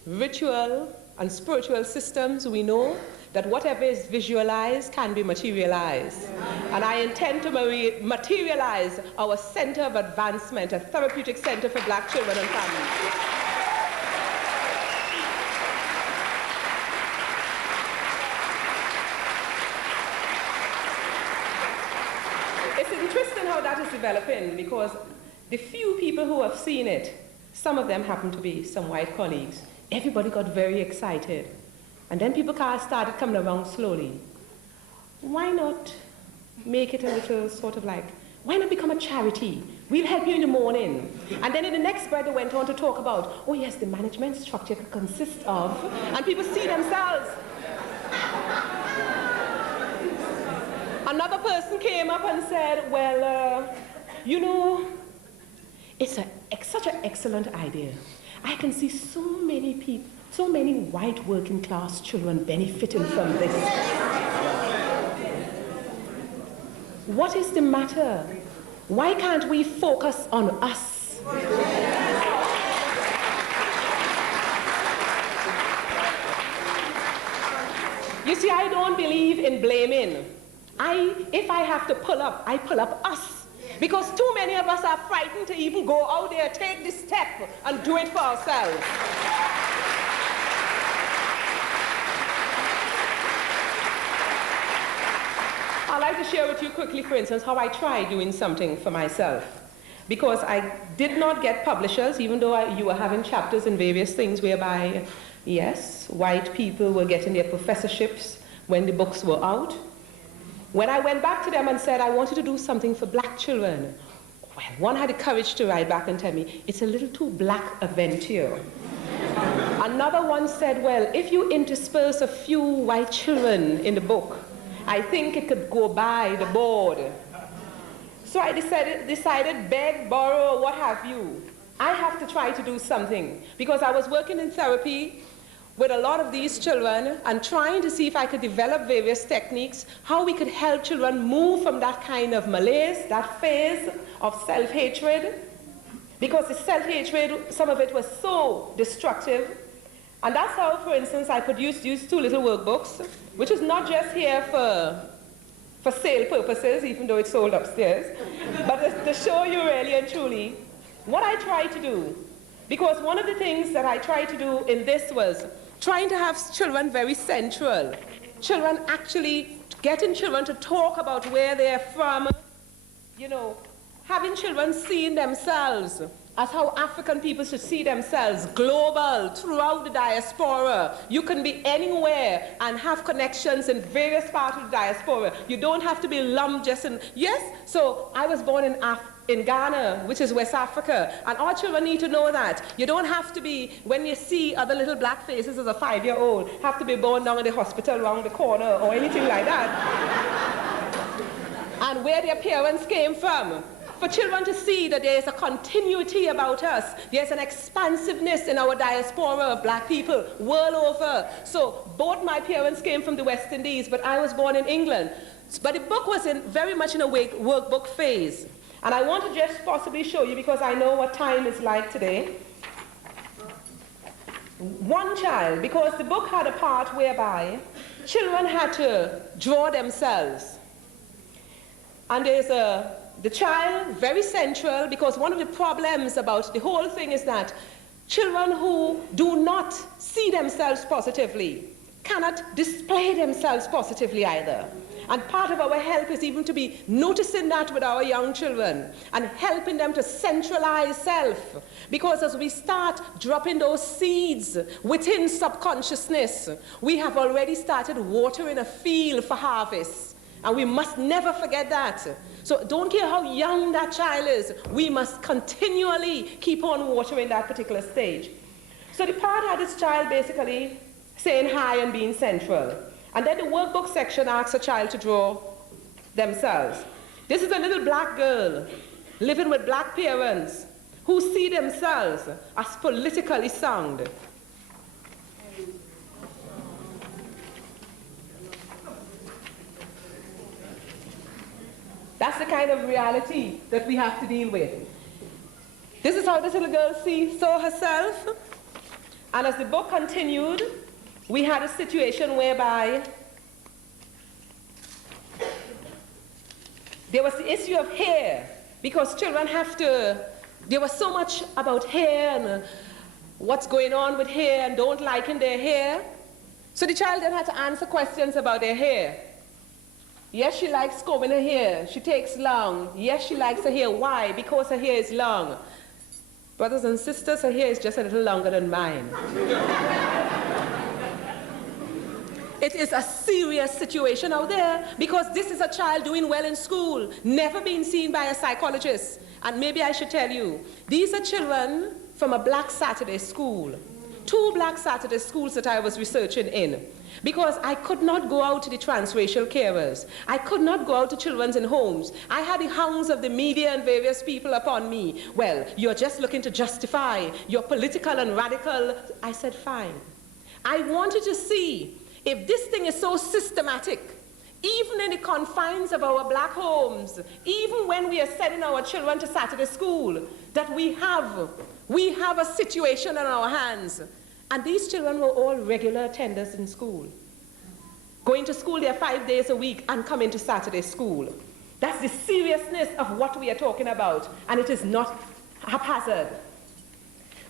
ritual and spiritual systems, we know that whatever is visualized can be materialized. And I intend to materialize our Center of Advancement, a therapeutic center for Black children and families. It's interesting how that is developing, because the few people who have seen it, some of them happen to be some white colleagues. Everybody got very excited. And then people started coming around slowly. Why not make it a little sort of like, why not become a charity? We'll help you in the morning. And then in the next breath, they went on to talk about, oh yes, the management structure consists of, and people see themselves. Another person came up and said, well, you know, it's such an excellent idea. I can see so many people, so many white working class children benefiting from this. What is the matter? Why can't we focus on us? You see, I don't believe in blaming. If I have to pull up, I pull up us. Because too many of us are frightened to even go out there, take this step, and do it for ourselves. I'd like to share with you quickly, for instance, how I tried doing something for myself. Because I did not get publishers, even though you were having chapters in various things whereby, yes, white people were getting their professorships when the books were out. When I went back to them and said I wanted to do something for Black children, well, one had the courage to write back and tell me, it's a little too Black a venture. Another one said, well, if you intersperse a few white children in the book, I think it could go by the board. So I decided beg, borrow, what have you. I have to try to do something, because I was working in therapy with a lot of these children and trying to see if I could develop various techniques, how we could help children move from that kind of malaise, that phase of self-hatred, because the self-hatred, some of it was so destructive. And that's how, for instance, I produced these two little workbooks, which is not just here for sale purposes, even though it's sold upstairs, but to show you really and truly what I tried to do. Because one of the things that I tried to do in this was trying to have children very central. Children actually, getting children to talk about where they're from, you know, having children seeing themselves as how African people should see themselves, global, throughout the diaspora. You can be anywhere and have connections in various parts of the diaspora. You don't have to be lumped just in, yes, so I was born in Ghana, which is West Africa, and our children need to know that. You don't have to be, when you see other little black faces as a 5-year-old, have to be born down in the hospital around the corner or anything like that. And where their parents came from. For children to see that there is a continuity about us. There's an expansiveness in our diaspora of black people world over. So both my parents came from the West Indies, but I was born in England. But the book was very much in a workbook phase. And I want to just possibly show you, because I know what time is like today. One child, because the book had a part whereby children had to draw themselves. And there's the child, very central, because one of the problems about the whole thing is that children who do not see themselves positively cannot display themselves positively either. And part of our help is even to be noticing that with our young children and helping them to centralize self. Because as we start dropping those seeds within subconsciousness, we have already started watering a field for harvest. And we must never forget that. So don't care how young that child is, we must continually keep on watering that particular stage. So the part had this child basically saying hi and being central. And then the workbook section asks a child to draw themselves. This is a little black girl living with black parents who see themselves as politically sound. That's the kind of reality that we have to deal with. This is how this little girl saw herself. And as the book continued, we had a situation whereby There was the issue of hair, because children there was so much about hair and what's going on with hair and don't liking their hair. So the child then had to answer questions about their hair. Yes, she likes combing her hair. She takes long. Yes, she likes her hair. Why? Because her hair is long. Brothers and sisters, her hair is just a little longer than mine. It is a serious situation out there, because this is a child doing well in school, never been seen by a psychologist. And maybe I should tell you, these are children from a Black Saturday school. 2 Black Saturday schools that I was researching in. Because I could not go out to the transracial carers. I could not go out to children's in homes. I had the hounds of the media and various people upon me. Well, you're just looking to justify. You're political and radical. I said, fine. I wanted to see if this thing is so systematic, even in the confines of our black homes, even when we are sending our children to Saturday school, that we have a situation on our hands. And these children were all regular attenders in school. Going to school there 5 days a week and coming to Saturday school. That's the seriousness of what we are talking about, and it is not haphazard.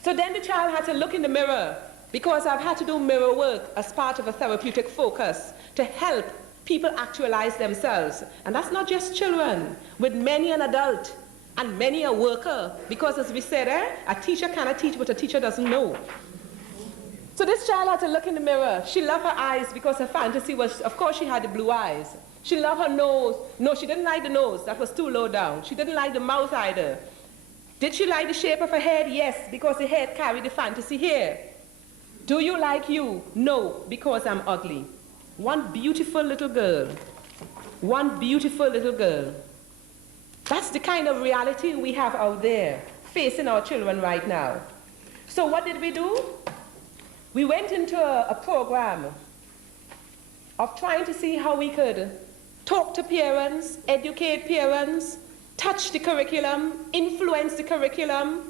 So then the child had to look in the mirror, because I've had to do mirror work as part of a therapeutic focus to help people actualize themselves. And that's not just children, with many an adult and many a worker, because as we said, a teacher cannot teach what a teacher doesn't know. So this child had to look in the mirror. She loved her eyes because her fantasy was, of course she had the blue eyes. She loved her nose. No, she didn't like the nose. That was too low down. She didn't like the mouth either. Did she like the shape of her head? Yes, because the head carried the fantasy hair. Do you like you? No, because I'm ugly. One beautiful little girl. One beautiful little girl. That's the kind of reality we have out there, facing our children right now. So what did we do? We went into a program of trying to see how we could talk to parents, educate parents, touch the curriculum, influence the curriculum,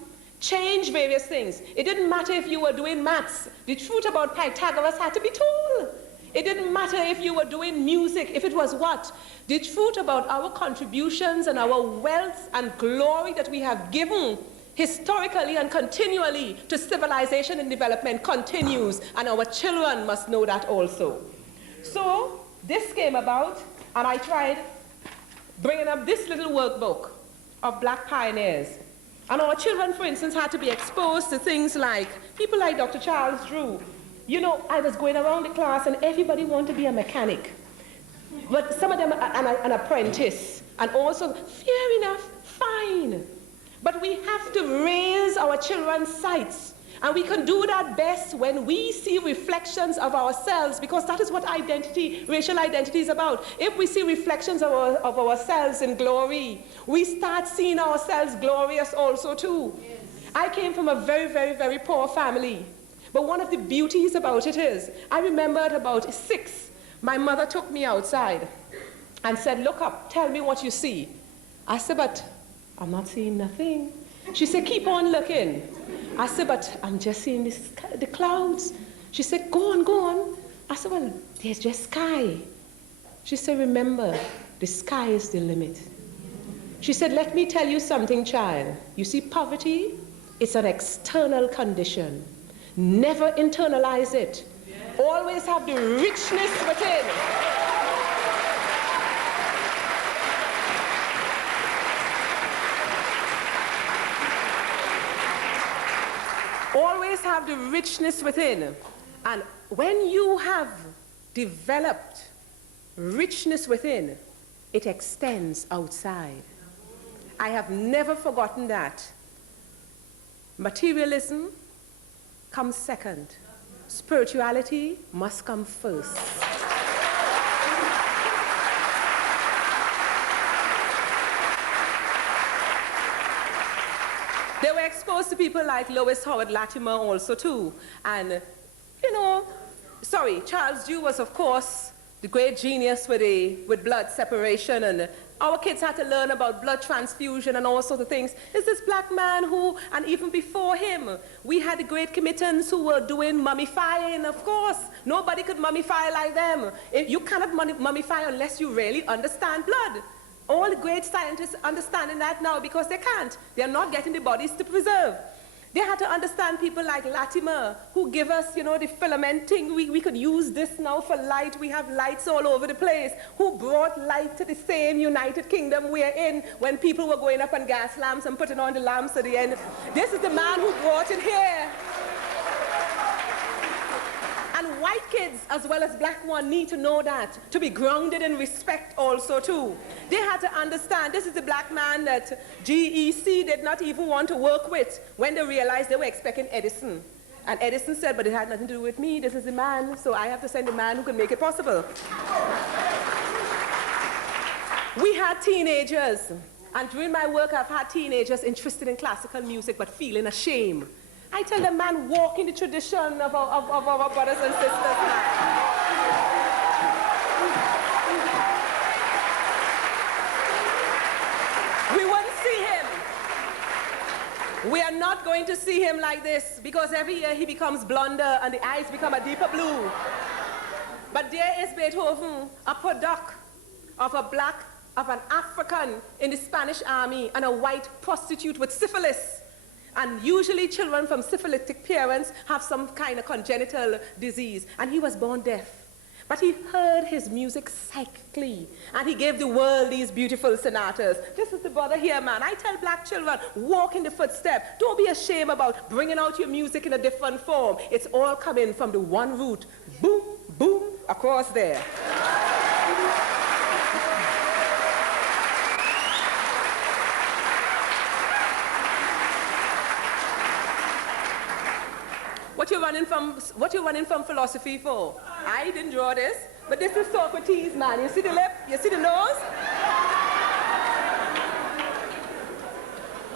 change various things. It didn't matter if you were doing maths. The truth about Pythagoras had to be told. It didn't matter if you were doing music, if it was what. The truth about our contributions and our wealth and glory that we have given historically and continually to civilization and development continues, and our children must know that also. So this came about, and I tried bringing up this little workbook of Black pioneers. And our children, for instance, had to be exposed to things like people like Dr. Charles Drew. You know, I was going around the class and everybody wanted to be a mechanic. But some of them an apprentice. And also, fair enough, fine. But we have to raise our children's sights. And we can do that best when we see reflections of ourselves, because that is what identity, racial identity is about. If we see reflections of ourselves in glory, we start seeing ourselves glorious also too. Yes. I came from a very, very, very poor family. But one of the beauties about it is, I remember at about 6, my mother took me outside and said, look up, tell me what you see. I said, but I'm not seeing nothing. She said, keep on looking. I said, but I'm just seeing the clouds. She said, go on, go on. I said, well, there's just sky. She said, remember, the sky is the limit. She said, let me tell you something, child. You see, poverty, it's an external condition. Never internalize it. Always have the richness within. Always have the richness within. And when you have developed richness within, it extends outside. I have never forgotten that. Materialism comes second. Spirituality must come first. They were exposed to people like Lois Howard Latimer also too. And, you know, Charles Dew was, of course, the great genius with blood separation, and our kids had to learn about blood transfusion and all sorts of things. There's this black man who, and even before him, we had the great committants who were doing mummifying, of course. Nobody could mummify like them. You cannot mummify unless you really understand blood. all the great scientists understanding that now because they can't. They're not getting the bodies to preserve. They had to understand people like Latimer, who give us, you know, the filamenting. We could use this now for light. We have lights all over the place. Who brought light to the same United Kingdom we're in when people were going up on gas lamps and putting on the lamps at the end. This is the man who brought it here. And white kids, as well as black ones, need to know that, to be grounded in respect also, too. They had to understand this is the black man that GEC did not even want to work with when they realized they were expecting Edison. And Edison said, but it had nothing to do with me. This is the man, so I have to send the man who can make it possible. We had teenagers, and during my work, I've had teenagers interested in classical music but feeling ashamed. I tell them, man, walk in the tradition of our brothers and sisters, man. We won't see him. We are not going to see him like this because every year he becomes blonder and the eyes become a deeper blue. But there is Beethoven, a product of an African in the Spanish army and a white prostitute with syphilis. And usually children from syphilitic parents have some kind of congenital disease. And he was born deaf. But he heard his music psychically. And he gave the world these beautiful sonatas. This is the brother here, man. I tell black children, walk in the footstep. Don't be ashamed about bringing out your music in a different form. It's all coming from the one root. Boom, boom, across there. What you running from philosophy for? I didn't draw this, but this is Socrates, man. You see the lip? You see the nose?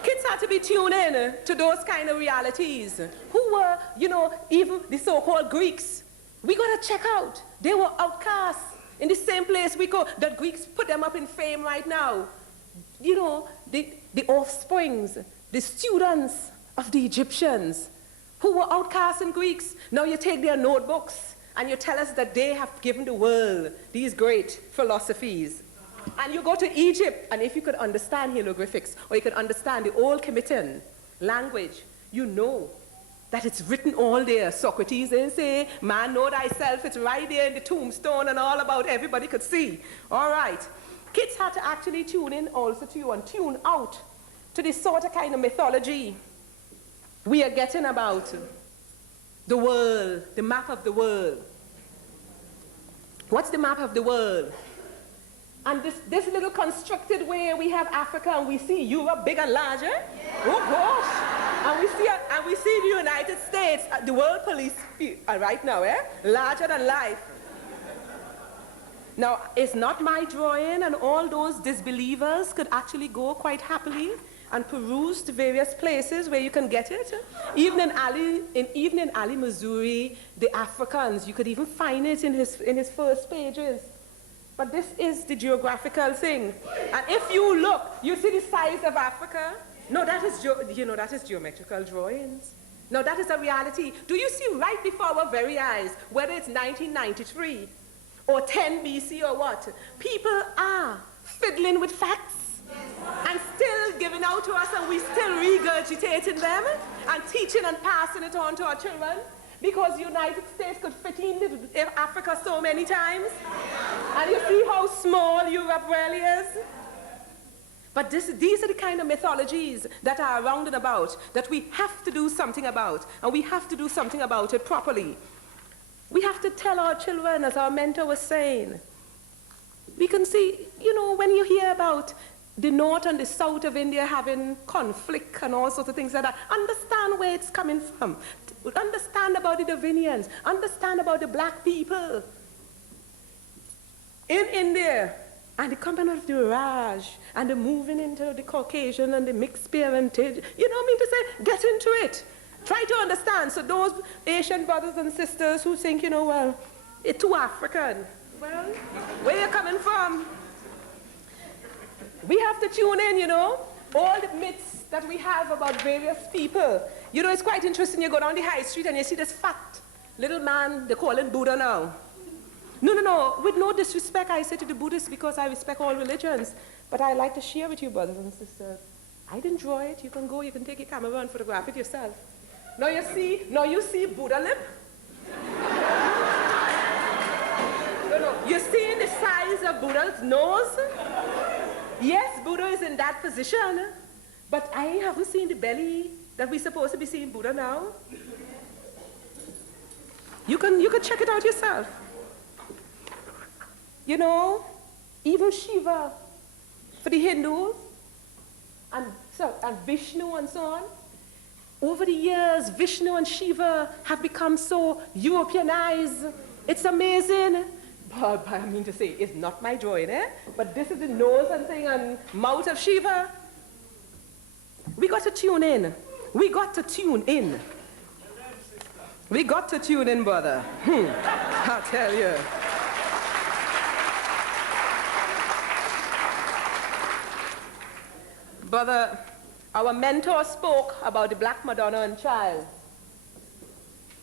Kids had to be tuned in to those kind of realities. Who were, you know, even the so-called Greeks. We got to check out. They were outcasts in the same place we go. The Greeks put them up in fame right now. You know, the offsprings, the students of the Egyptians, who were outcasts and Greeks. Now you take their notebooks and you tell us that they have given the world these great philosophies. And you go to Egypt, and if you could understand hieroglyphics, or you could understand the old Kemetic language, you know that it's written all there. Socrates didn't say, man, know thyself. It's right there in the tombstone and all about everybody could see. All right. Kids had to actually tune in also to you and tune out to this sort of kind of mythology we are getting about the world, the map of the world. What's the map of the world? And this little constructed way we have Africa and we see Europe big and larger. Yeah. Oh gosh. And we see the United States, the world police right now, larger than life. Now, it's not my drawing, and all those disbelievers could actually go quite happily and peruse the various places where you can get it. Even in Ali, Missouri, the Africans, you could even find it in his first pages. But this is the geographical thing. And if you look, you see the size of Africa? No, that is, that is geometrical drawings. No, that is a reality. Do you see right before our very eyes, whether it's 1993 or 10 BC or what, people are fiddling with facts and still giving out to us, and we still regurgitating them and teaching and passing it on to our children because the United States could fit in Africa so many times. And you see how small Europe really is. But these are the kind of mythologies that are around and about that we have to do something about, and we have to do something about it properly. We have to tell our children, as our mentor was saying. We can see, when you hear about the north and the south of India having conflict and all sorts of things like that, understand where it's coming from. Understand about the Davinians. Understand about the black people in India. And the coming of the Raj, and the moving into the Caucasian and the mixed parentage. You know what I mean to say? Get into it. Try to understand. So those Asian brothers and sisters who think, well, it's too African. Well, where you coming from? We have to tune in, all the myths that we have about various people. It's quite interesting. You go down the high street and you see this fat little man, they call him Buddha now. No. With no disrespect, I say to the Buddhists, because I respect all religions. But I like to share with you, brothers and sisters. I didn't draw it. You can go, you can take your camera and photograph it yourself. Now you see Buddha lip? No. You see the size of Buddha's nose? Yes, Buddha is in that position. But I haven't seen the belly that we're supposed to be seeing Buddha now. You can check it out yourself. You know, even Shiva for the Hindus and Vishnu and so on. Over the years, Vishnu and Shiva have become so Europeanized. It's amazing. But I mean to say, it's not my drawing, eh? But this is the nose and thing and mouth of Shiva. We got to tune in. We got to tune in. We got to tune in, brother. I'll tell you. Brother, our mentor spoke about the Black Madonna and child.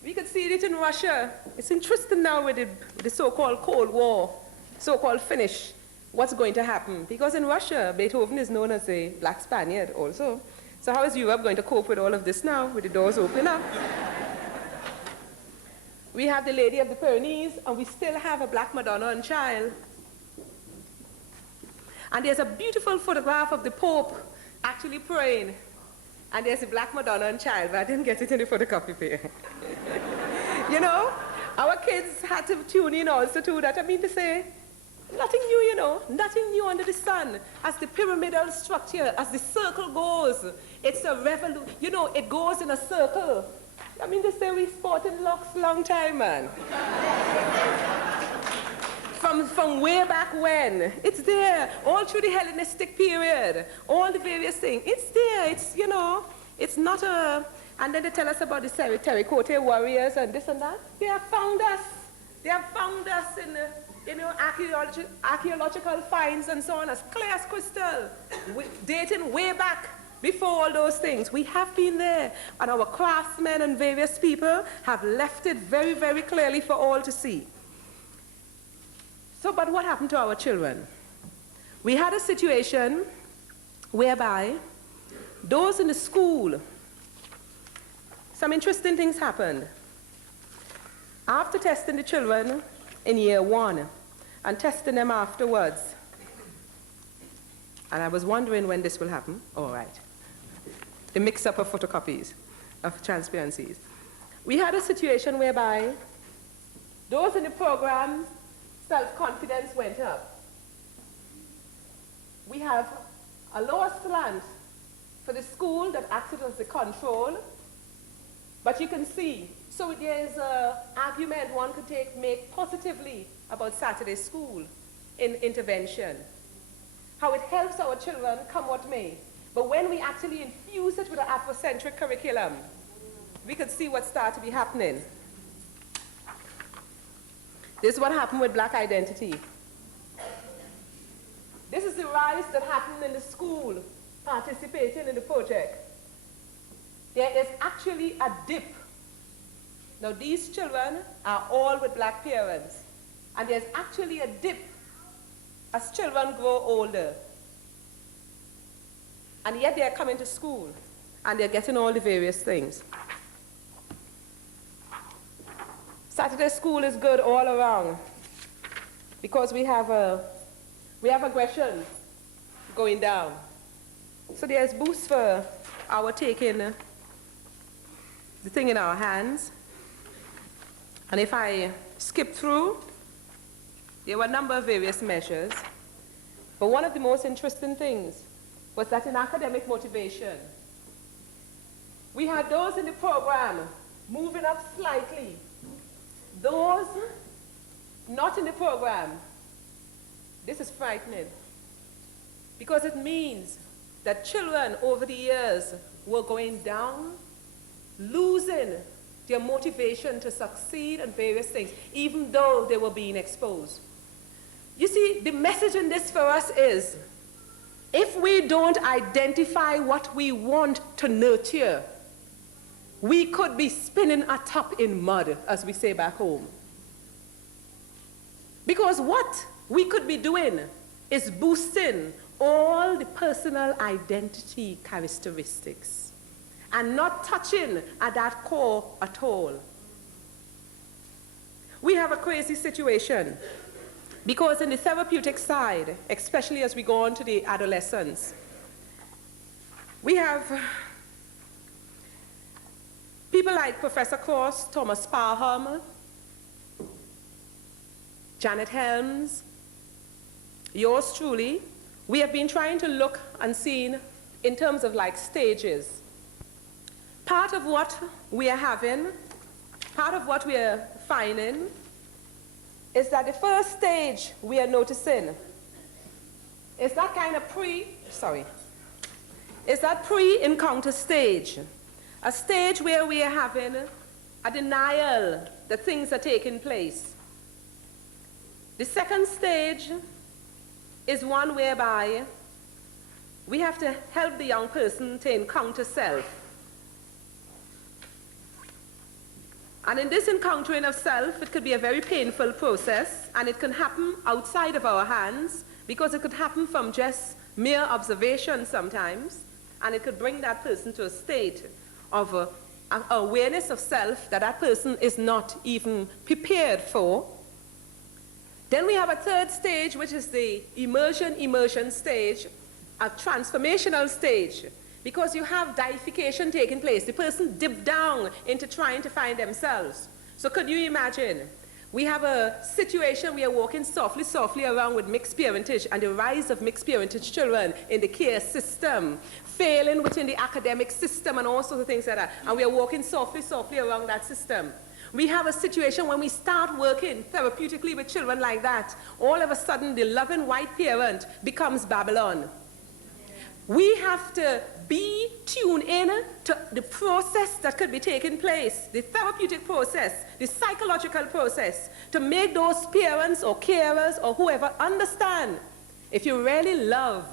We could see it in Russia. It's interesting now with the so-called Cold War, so-called finish, what's going to happen. Because in Russia, Beethoven is known as a Black Spaniard also. So how is Europe going to cope with all of this now, with the doors open up? We have the Lady of the Pyrenees, and we still have a Black Madonna and child. And there's a beautiful photograph of the Pope actually praying. And there's a Black Madonna and child, but I didn't get it in the photocopy paper. You know, our kids had to tune in also to that. I mean to say, nothing new, you know, nothing new under the sun. As the pyramidal structure, as the circle goes, it's a revolution. You know, it goes in a circle. I mean to say, we sported locks long time, man. From way back when. It's there, all through the Hellenistic period, all the various things. It's there, it's, you know, it's not a... And then they tell us about the terracotta warriors and this and that. They have found us. They have found us in, you know, archaeological finds and so on, as clear as crystal, dating way back before all those things. We have been there, and our craftsmen and various people have left it very, very clearly for all to see. So, but what happened to our children? We had a situation whereby those in the school, some interesting things happened. After testing the children in year 1 and testing them afterwards, and I was wondering when this will happen. All right. The mix-up of photocopies, of transparencies. We had a situation whereby those in the program, self-confidence went up. We have a lower slant for the school that acted as the control, but you can see, so there's an argument one could make positively about Saturday school in intervention, how it helps our children come what may. But when we actually infuse it with an Afrocentric curriculum, we could see what started to be happening. This is what happened with Black identity. This is the rise that happened in the school participating in the project. There is actually a dip. Now these children are all with Black parents, and there's actually a dip as children grow older. And yet they're coming to school, and they're getting all the various things. Saturday school is good all around because we have aggression going down. So there's boost for our taking the thing in our hands. And if I skip through, there were a number of various measures. But one of the most interesting things was that in academic motivation, we had those in the program moving up slightly. Those not in the program, this is frightening, because it means that children over the years were going down, losing their motivation to succeed and various things, even though they were being exposed. You see, the message in this for us is, if we don't identify what we want to nurture, we could be spinning a top in mud, as we say back home. Because what we could be doing is boosting all the personal identity characteristics and not touching at that core at all. We have a crazy situation because in the therapeutic side, especially as we go on to the adolescents, we have people like Professor Cross, Thomas Parham, Janet Helms, yours truly. We have been trying to look and see in terms of like stages. Part of what we are having, part of what we are finding is that the first stage we are noticing is that kind of pre-encounter stage. A stage where we are having a denial that things are taking place. The second stage is one whereby we have to help the young person to encounter self. And in this encountering of self, it could be a very painful process, and it can happen outside of our hands, because it could happen from just mere observation sometimes, and it could bring that person to a state of awareness of self that that person is not even prepared for. Then we have a third stage, which is the immersion stage, a transformational stage, because you have deification taking place. The person dipped down into trying to find themselves. So could you imagine? We have a situation, we are walking softly around with mixed parentage and the rise of mixed parentage children in the care system, failing within the academic system and all sorts of things like that. And we are walking softly around that system. We have a situation when we start working therapeutically with children like that, all of a sudden the loving white parent becomes Babylon. We have to be tuned in to the process that could be taking place, the therapeutic process, the psychological process, to make those parents or carers or whoever understand. If you really love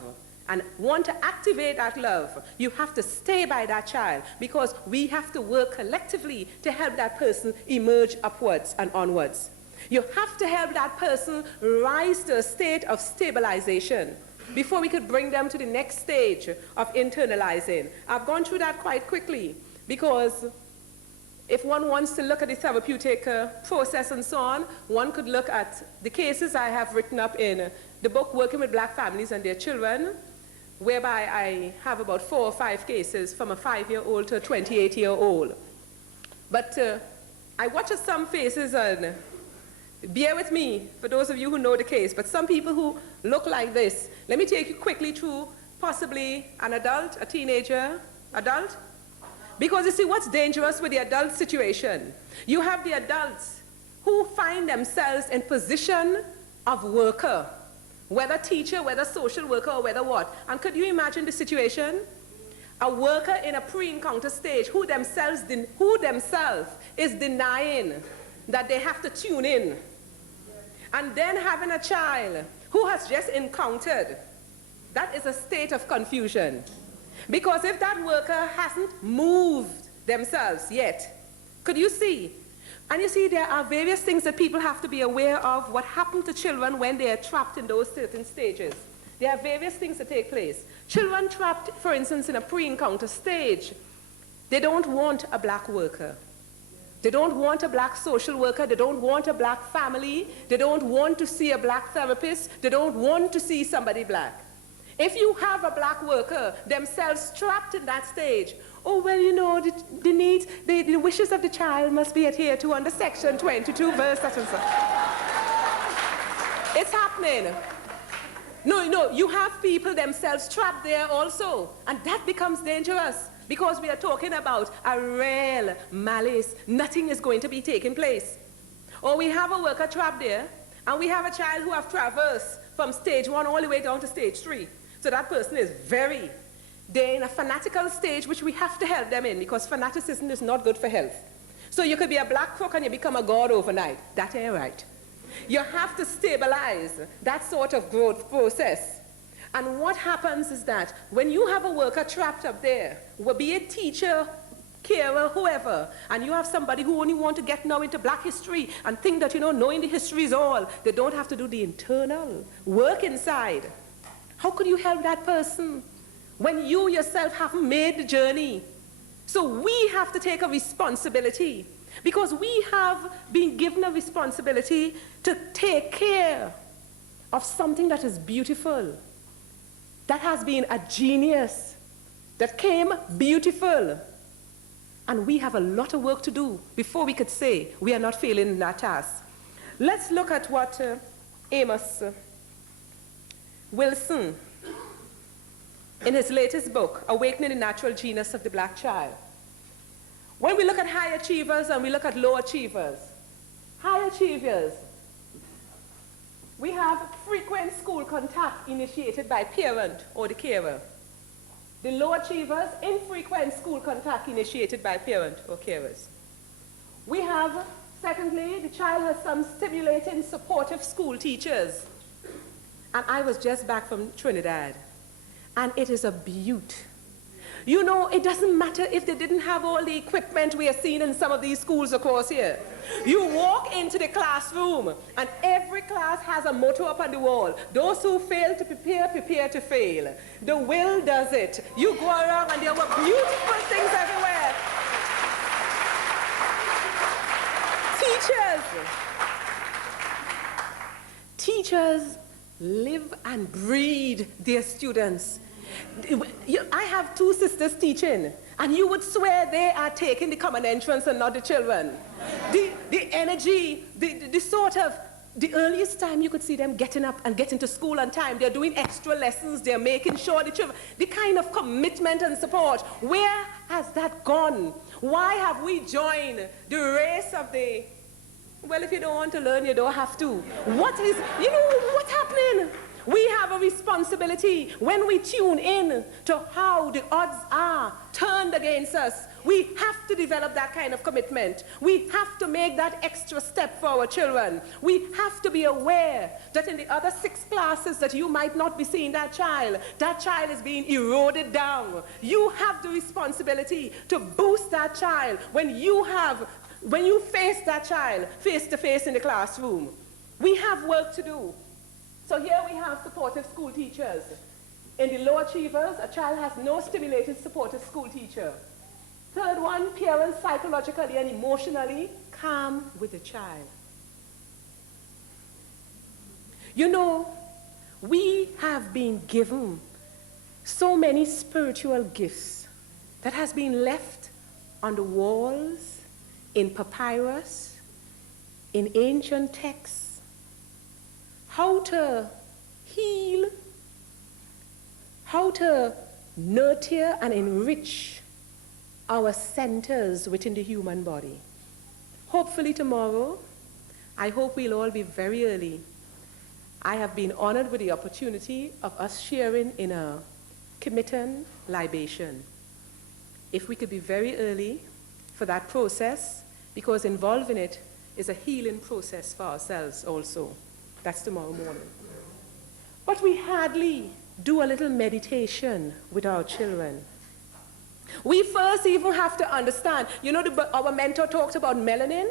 and want to activate that love, you have to stay by that child, because we have to work collectively to help that person emerge upwards and onwards. You have to help that person rise to a state of stabilization before we could bring them to the next stage of internalizing. I've gone through that quite quickly, because if one wants to look at the therapeutic process and so on, one could look at the cases I have written up in the book, Working with Black Families and Their Children, whereby I have about 4 or 5 cases from a 5-year-old to a 28-year-old. But I watch some faces, and bear with me for those of you who know the case, but some people who look like this. Let me take you quickly through possibly an adult, a teenager, adult. Because you see what's dangerous with the adult situation. You have the adults who find themselves in position of worker, whether teacher, whether social worker, or whether what. And could you imagine the situation? A worker in a pre-encounter stage who themselves is denying that they have to tune in. And then having a child who has just encountered, that is a state of confusion. Because if that worker hasn't moved themselves yet, could you see? And you see, there are various things that people have to be aware of what happened to children when they are trapped in those certain stages. There are various things that take place. Children trapped, for instance, in a pre-encounter stage, they don't want a black worker. They don't want a black social worker. They don't want a black family. They don't want to see a black therapist. They don't want to see somebody black. If you have a black worker themselves trapped in that stage, oh, well, you know, the needs, the wishes of the child must be adhered to under section 22, verse such and such. It's happening. No, you have people themselves trapped there also, and that becomes dangerous, because we are talking about a real malice. Nothing is going to be taking place. Or we have a worker trapped there, and we have a child who have traversed from stage 1 all the way down to stage 3. So that person is they're in a fanatical stage, which we have to help them in, because fanaticism is not good for health. So you could be a black crook and you become a god overnight. That ain't right. You have to stabilize that sort of growth process. And what happens is that when you have a worker trapped up there, be it teacher, carer, whoever, and you have somebody who only want to get now into black history and think that, you know, knowing the history is all, they don't have to do the internal work inside. How could you help that person when you yourself haven't made the journey? So we have to take a responsibility, because we have been given a responsibility to take care of something that is beautiful, that has been a genius, that came beautiful. And we have a lot of work to do before we could say we are not failing in that task. Let's look at what Amos Wilson, in his latest book, Awakening the Natural Genius of the Black Child. When we look at high achievers and we look at low achievers, high achievers, we have frequent school contact initiated by parent or the carer. The low achievers, infrequent school contact initiated by parent or carers. We have, secondly, the child has some stimulating, supportive school teachers. And I was just back from Trinidad, and it is a beaut. You know, it doesn't matter if they didn't have all the equipment we are seeing in some of these schools across here. You walk into the classroom, and every class has a motto up on the wall. Those who fail to prepare, prepare to fail. The will does it. You go around, and there were beautiful things everywhere. Teachers live and breed their students. I have two sisters teaching, and you would swear they are taking the common entrance and not the children. The energy, the sort of, the earliest time you could see them getting up and getting to school on time. They're doing extra lessons. They're making sure the children, the kind of commitment and support. Where has that gone? Why have we joined the race of the, well, if you don't want to learn, you don't have to. What is, you know, what's happening? We have a responsibility when we tune in to how the odds are turned against us. We have to develop that kind of commitment. We have to make that extra step for our children. We have to be aware that in the other 6 classes that you might not be seeing that child is being eroded down. You have the responsibility to boost that child when you face that child face to face in the classroom. We have work to do. So here we have supportive school teachers. In the low achievers, a child has no stimulated supportive school teacher. Third one, parents psychologically and emotionally calm with the child. You know, we have been given so many spiritual gifts that has been left on the walls, in papyrus, in ancient texts. How to heal, how to nurture and enrich our centers within the human body. Hopefully tomorrow, I hope we'll all be very early. I have been honored with the opportunity of us sharing in a Kimitan libation. If we could be very early for that process, because involved in it is a healing process for ourselves also. That's tomorrow morning. But we hardly do a little meditation with our children. We first even have to understand, you know, our mentor talked about melanin.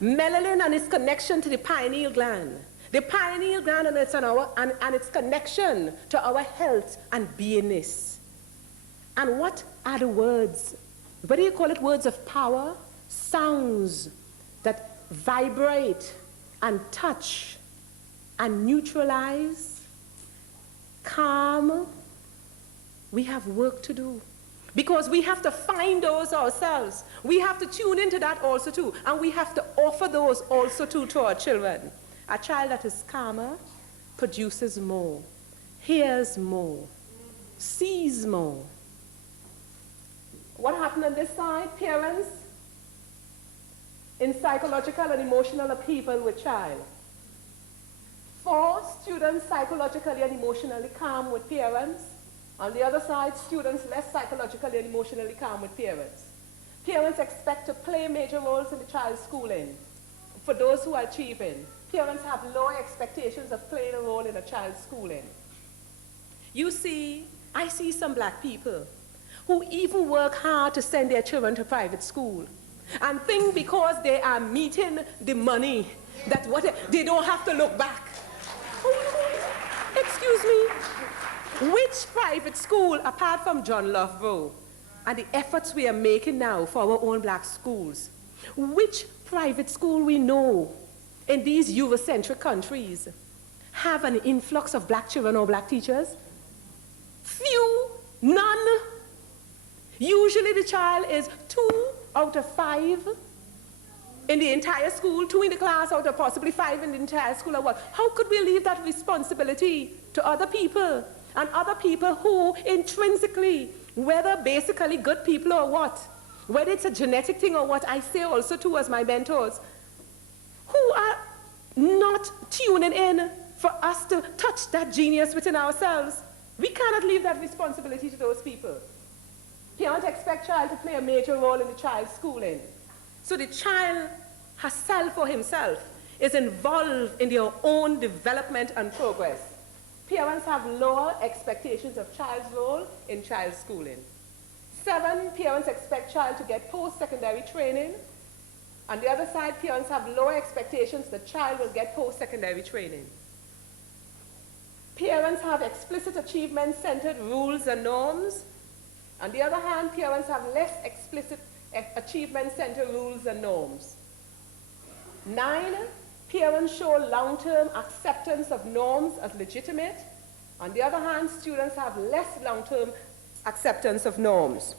Melanin and its connection to the pineal gland. The pineal gland and its connection to our health and beingness. And what are the words? What do you call it? Words of power? Sounds that vibrate and touch and neutralize, calm. We have work to do. Because we have to find those ourselves. We have to tune into that also too. And we have to offer those also too to our children. A child that is calmer produces more, hears more, sees more. What happened on this side? Parents in psychological and emotional upheaval with child. 4 students psychologically and emotionally calm with parents. On the other side, students less psychologically and emotionally calm with parents. Parents expect to play major roles in the child's schooling. For those who are achieving, parents have lower expectations of playing a role in a child's schooling. You see, I see some black people who even work hard to send their children to private school and think because they are meeting the money that they don't have to look back. excuse me, which private school, apart from John Loughborough, and the efforts we are making now for our own black schools, which private school we know in these Eurocentric countries have an influx of black children or black teachers? Few, none. Usually the child is 2 out of 5 in the entire school, 2 in the class out of possibly 5 in the entire school or what? How could we leave that responsibility to other people? And other people who intrinsically, whether basically good people or what, whether it's a genetic thing or what, I say also too as my mentors, who are not tuning in for us to touch that genius within ourselves. We cannot leave that responsibility to those people. Parents expect child to play a major role in the child's schooling. So the child herself or himself is involved in their own development and progress. Parents have lower expectations of child's role in child's schooling. 7, parents expect child to get post-secondary training. On the other side, parents have lower expectations that child will get post-secondary training. Parents have explicit achievement-centered rules and norms. On the other hand, parents have less explicit achievement-centered rules and norms. 9, parents show long-term acceptance of norms as legitimate. On the other hand, students have less long-term acceptance of norms.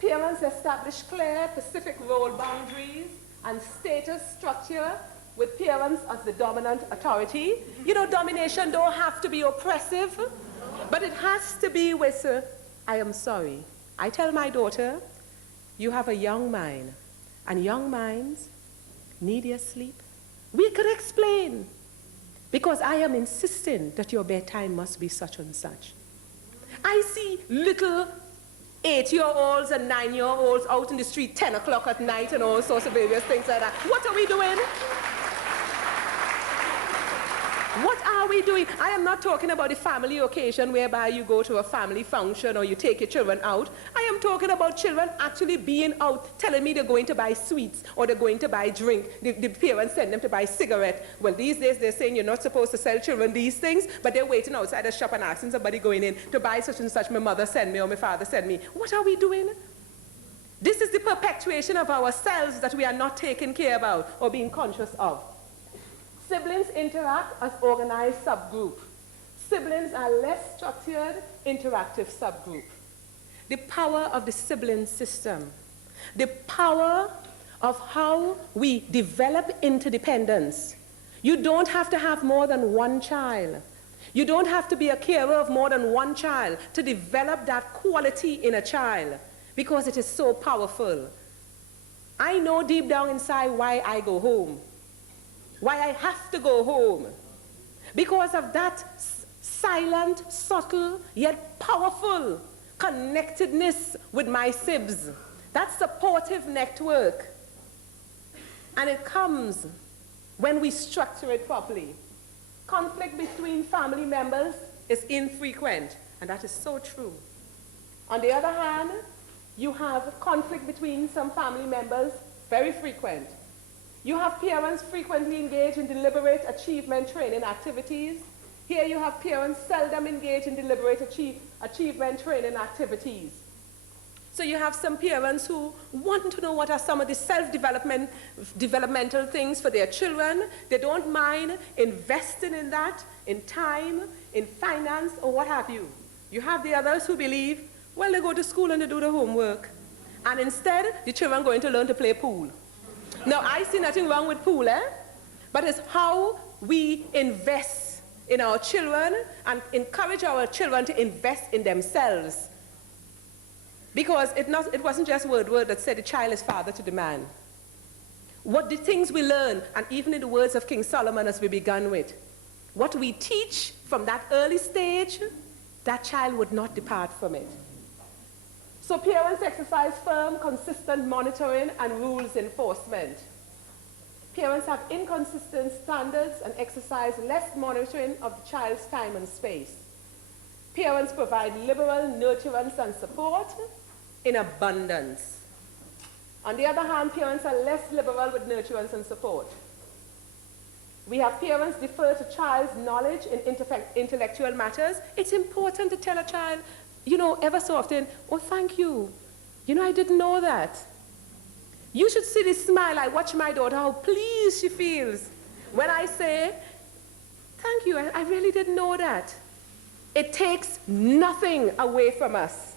Parents establish clear, specific role boundaries and status structure with parents as the dominant authority. You know, domination don't have to be oppressive, but it has to be with, I am sorry. I tell my daughter, you have a young mind, and young minds need their sleep. We could explain, because I am insisting that your bedtime must be such and such. I see little 8-year-olds and 9-year-olds out in the street 10 o'clock at night and all sorts of various things like that. What are we doing? What are we doing? I am not talking about the family occasion whereby you go to a family function or you take your children out. I am talking about children actually being out, telling me they're going to buy sweets or they're going to buy drink. The parents send them to buy cigarette. Well, these days they're saying you're not supposed to sell children these things, but they're waiting outside the shop and asking somebody going in to buy such and such. My mother sent me or my father sent me. What are we doing? This is the perpetuation of ourselves that we are not taking care about or being conscious of. Siblings interact as organized subgroup. Siblings are less structured, interactive subgroup. The power of the sibling system, the power of how we develop interdependence. You don't have to have more than one child. You don't have to be a carer of more than one child to develop that quality in a child, because it is so powerful. I know deep down inside why I go home. Why I have to go home. Because of that silent, subtle, yet powerful connectedness with my sibs. That supportive network. And it comes when we structure it properly. Conflict between family members is infrequent, and that is so true. On the other hand, you have conflict between some family members, very frequent. You have parents frequently engaged in deliberate achievement training activities. Here you have parents seldom engaged in deliberate achievement training activities. So you have some parents who want to know what are some of the developmental things for their children. They don't mind investing in that, in time, in finance, or what have you. You have the others who believe, well, they go to school and they do the homework. And instead, the children are going to learn to play pool. Now, I see nothing wrong with pool, but it's how we invest in our children and encourage our children to invest in themselves. Because it wasn't just Wordsworth that said the child is father to the man. What the things we learn, and even in the words of King Solomon as we began with, what we teach from that early stage, that child would not depart from it. So parents exercise firm, consistent monitoring and rules enforcement. Parents have inconsistent standards and exercise less monitoring of the child's time and space. Parents provide liberal nurturance and support in abundance. On the other hand, parents are less liberal with nurturance and support. We have parents defer to child's knowledge in intellectual matters. It's important to tell a child, ever so often, oh, thank you. I didn't know that. You should see the smile I watch my daughter, how pleased she feels when I say, thank you, I really didn't know that. It takes nothing away from us.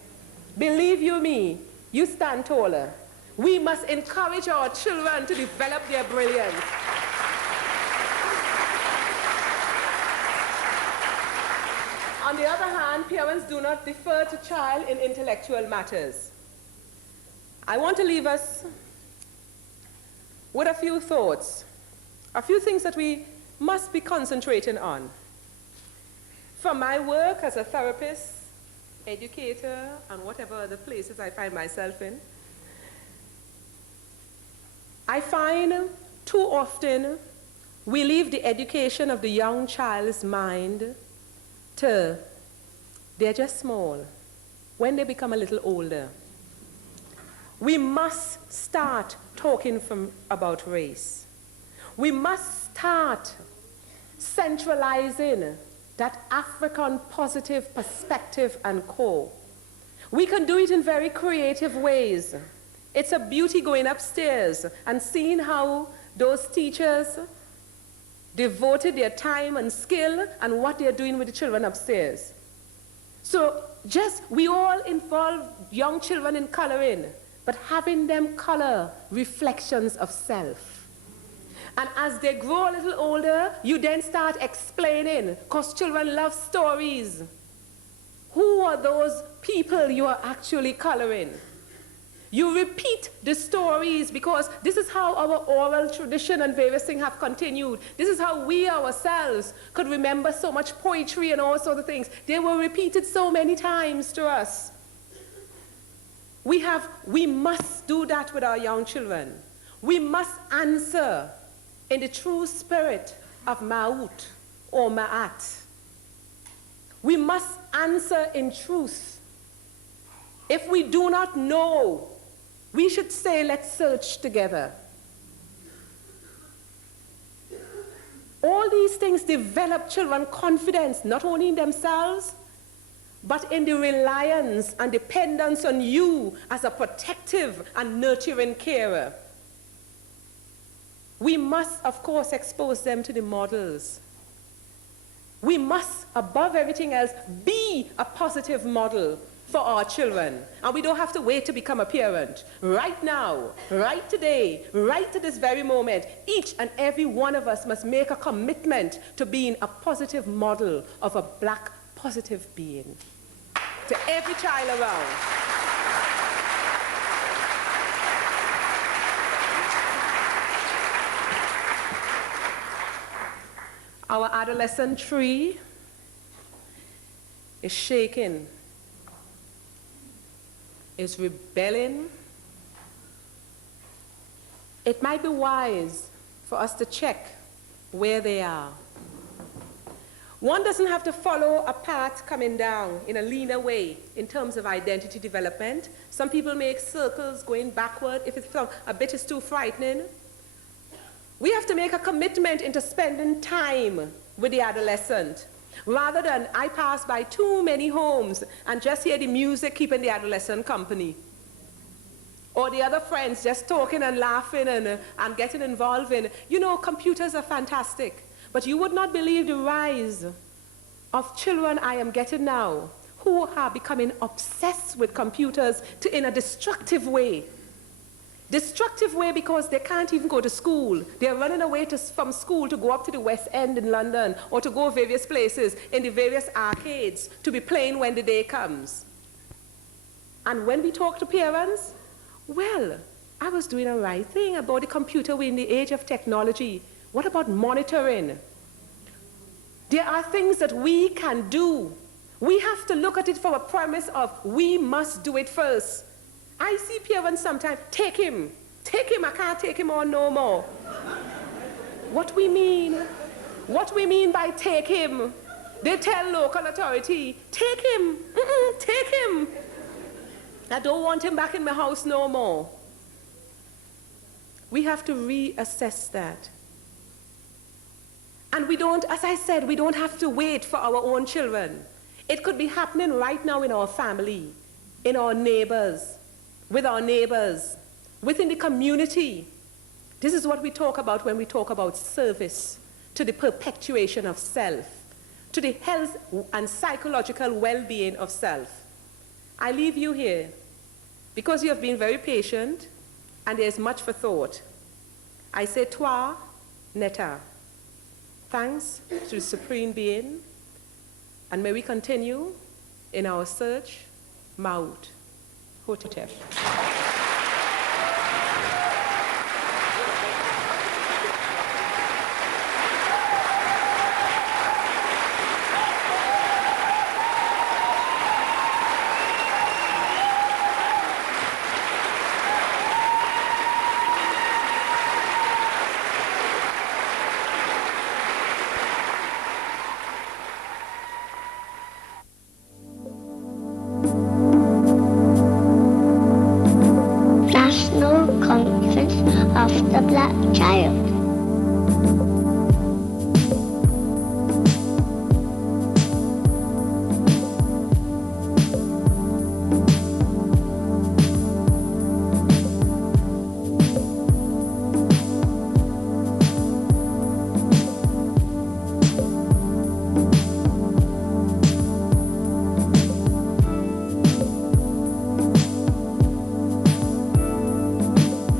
Believe you me, you stand taller. We must encourage our children to develop their brilliance. On the other hand, parents do not defer to child in intellectual matters. I want to leave us with a few thoughts, a few things that we must be concentrating on. From my work as a therapist, educator, and whatever other places I find myself in, I find too often we leave the education of the young child's mind to they're just small. When they become a little older, we must start talking about race. We must start centralizing that African positive perspective and core. We can do it in very creative ways. It's a beauty going upstairs and seeing how those teachers devoted their time and skill and what they're doing with the children upstairs. So we all involve young children in coloring, but having them color reflections of self. And as they grow a little older, you then start explaining, because children love stories. Who are those people you are actually coloring? You repeat the stories because this is how our oral tradition and various things have continued. This is how we ourselves could remember so much poetry and all sorts of things. They were repeated so many times to us. We must do that with our young children. We must answer in the true spirit of Ma'ut or Ma'at. We must answer in truth. If we do not know, we should say, let's search together. All these things develop children's confidence, not only in themselves, but in the reliance and dependence on you as a protective and nurturing carer. We must, of course, expose them to the models. We must, above everything else, be a positive model for our children. And we don't have to wait to become a parent. Right now, right today, right to this very moment, each and every one of us must make a commitment to being a positive model of a black positive being to every child around. Our adolescent tree is shaking, is rebelling. It might be wise for us to check where they are. One doesn't have to follow a path coming down in a linear way in terms of identity development. Some people make circles going backward if it's a bit is too frightening. We have to make a commitment into spending time with the adolescent, rather than I pass by too many homes and just hear the music keeping the adolescent company. Or the other friends just talking and laughing and getting involved in, computers are fantastic. But you would not believe the rise of children I am getting now who are becoming obsessed with computers in a destructive way. Destructive way because they can't even go to school. They're running away from school to go up to the West End in London or to go various places in the various arcades to be playing when the day comes. And when we talk to parents, well, I was doing a right thing about the computer. We're in the age of technology. What about monitoring? There are things that we can do. We have to look at it from a premise of we must do it first. I see parents sometimes, take him, I can't take him on no more. What we mean by take him, they tell local authority, take him, take him. I don't want him back in my house no more. We have to reassess that. And we don't, as I said, we don't have to wait for our own children. It could be happening right now in our family, in our neighbors, within the community. This is what we talk about when we talk about service to the perpetuation of self, to the health and psychological well-being of self. I leave you here because you have been very patient and there's much for thought. I say toi, neta. Thanks to the Supreme Being, and may we continue in our search, Maut Hotep. National Conference of the Black Child.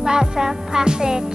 Rasa Passage.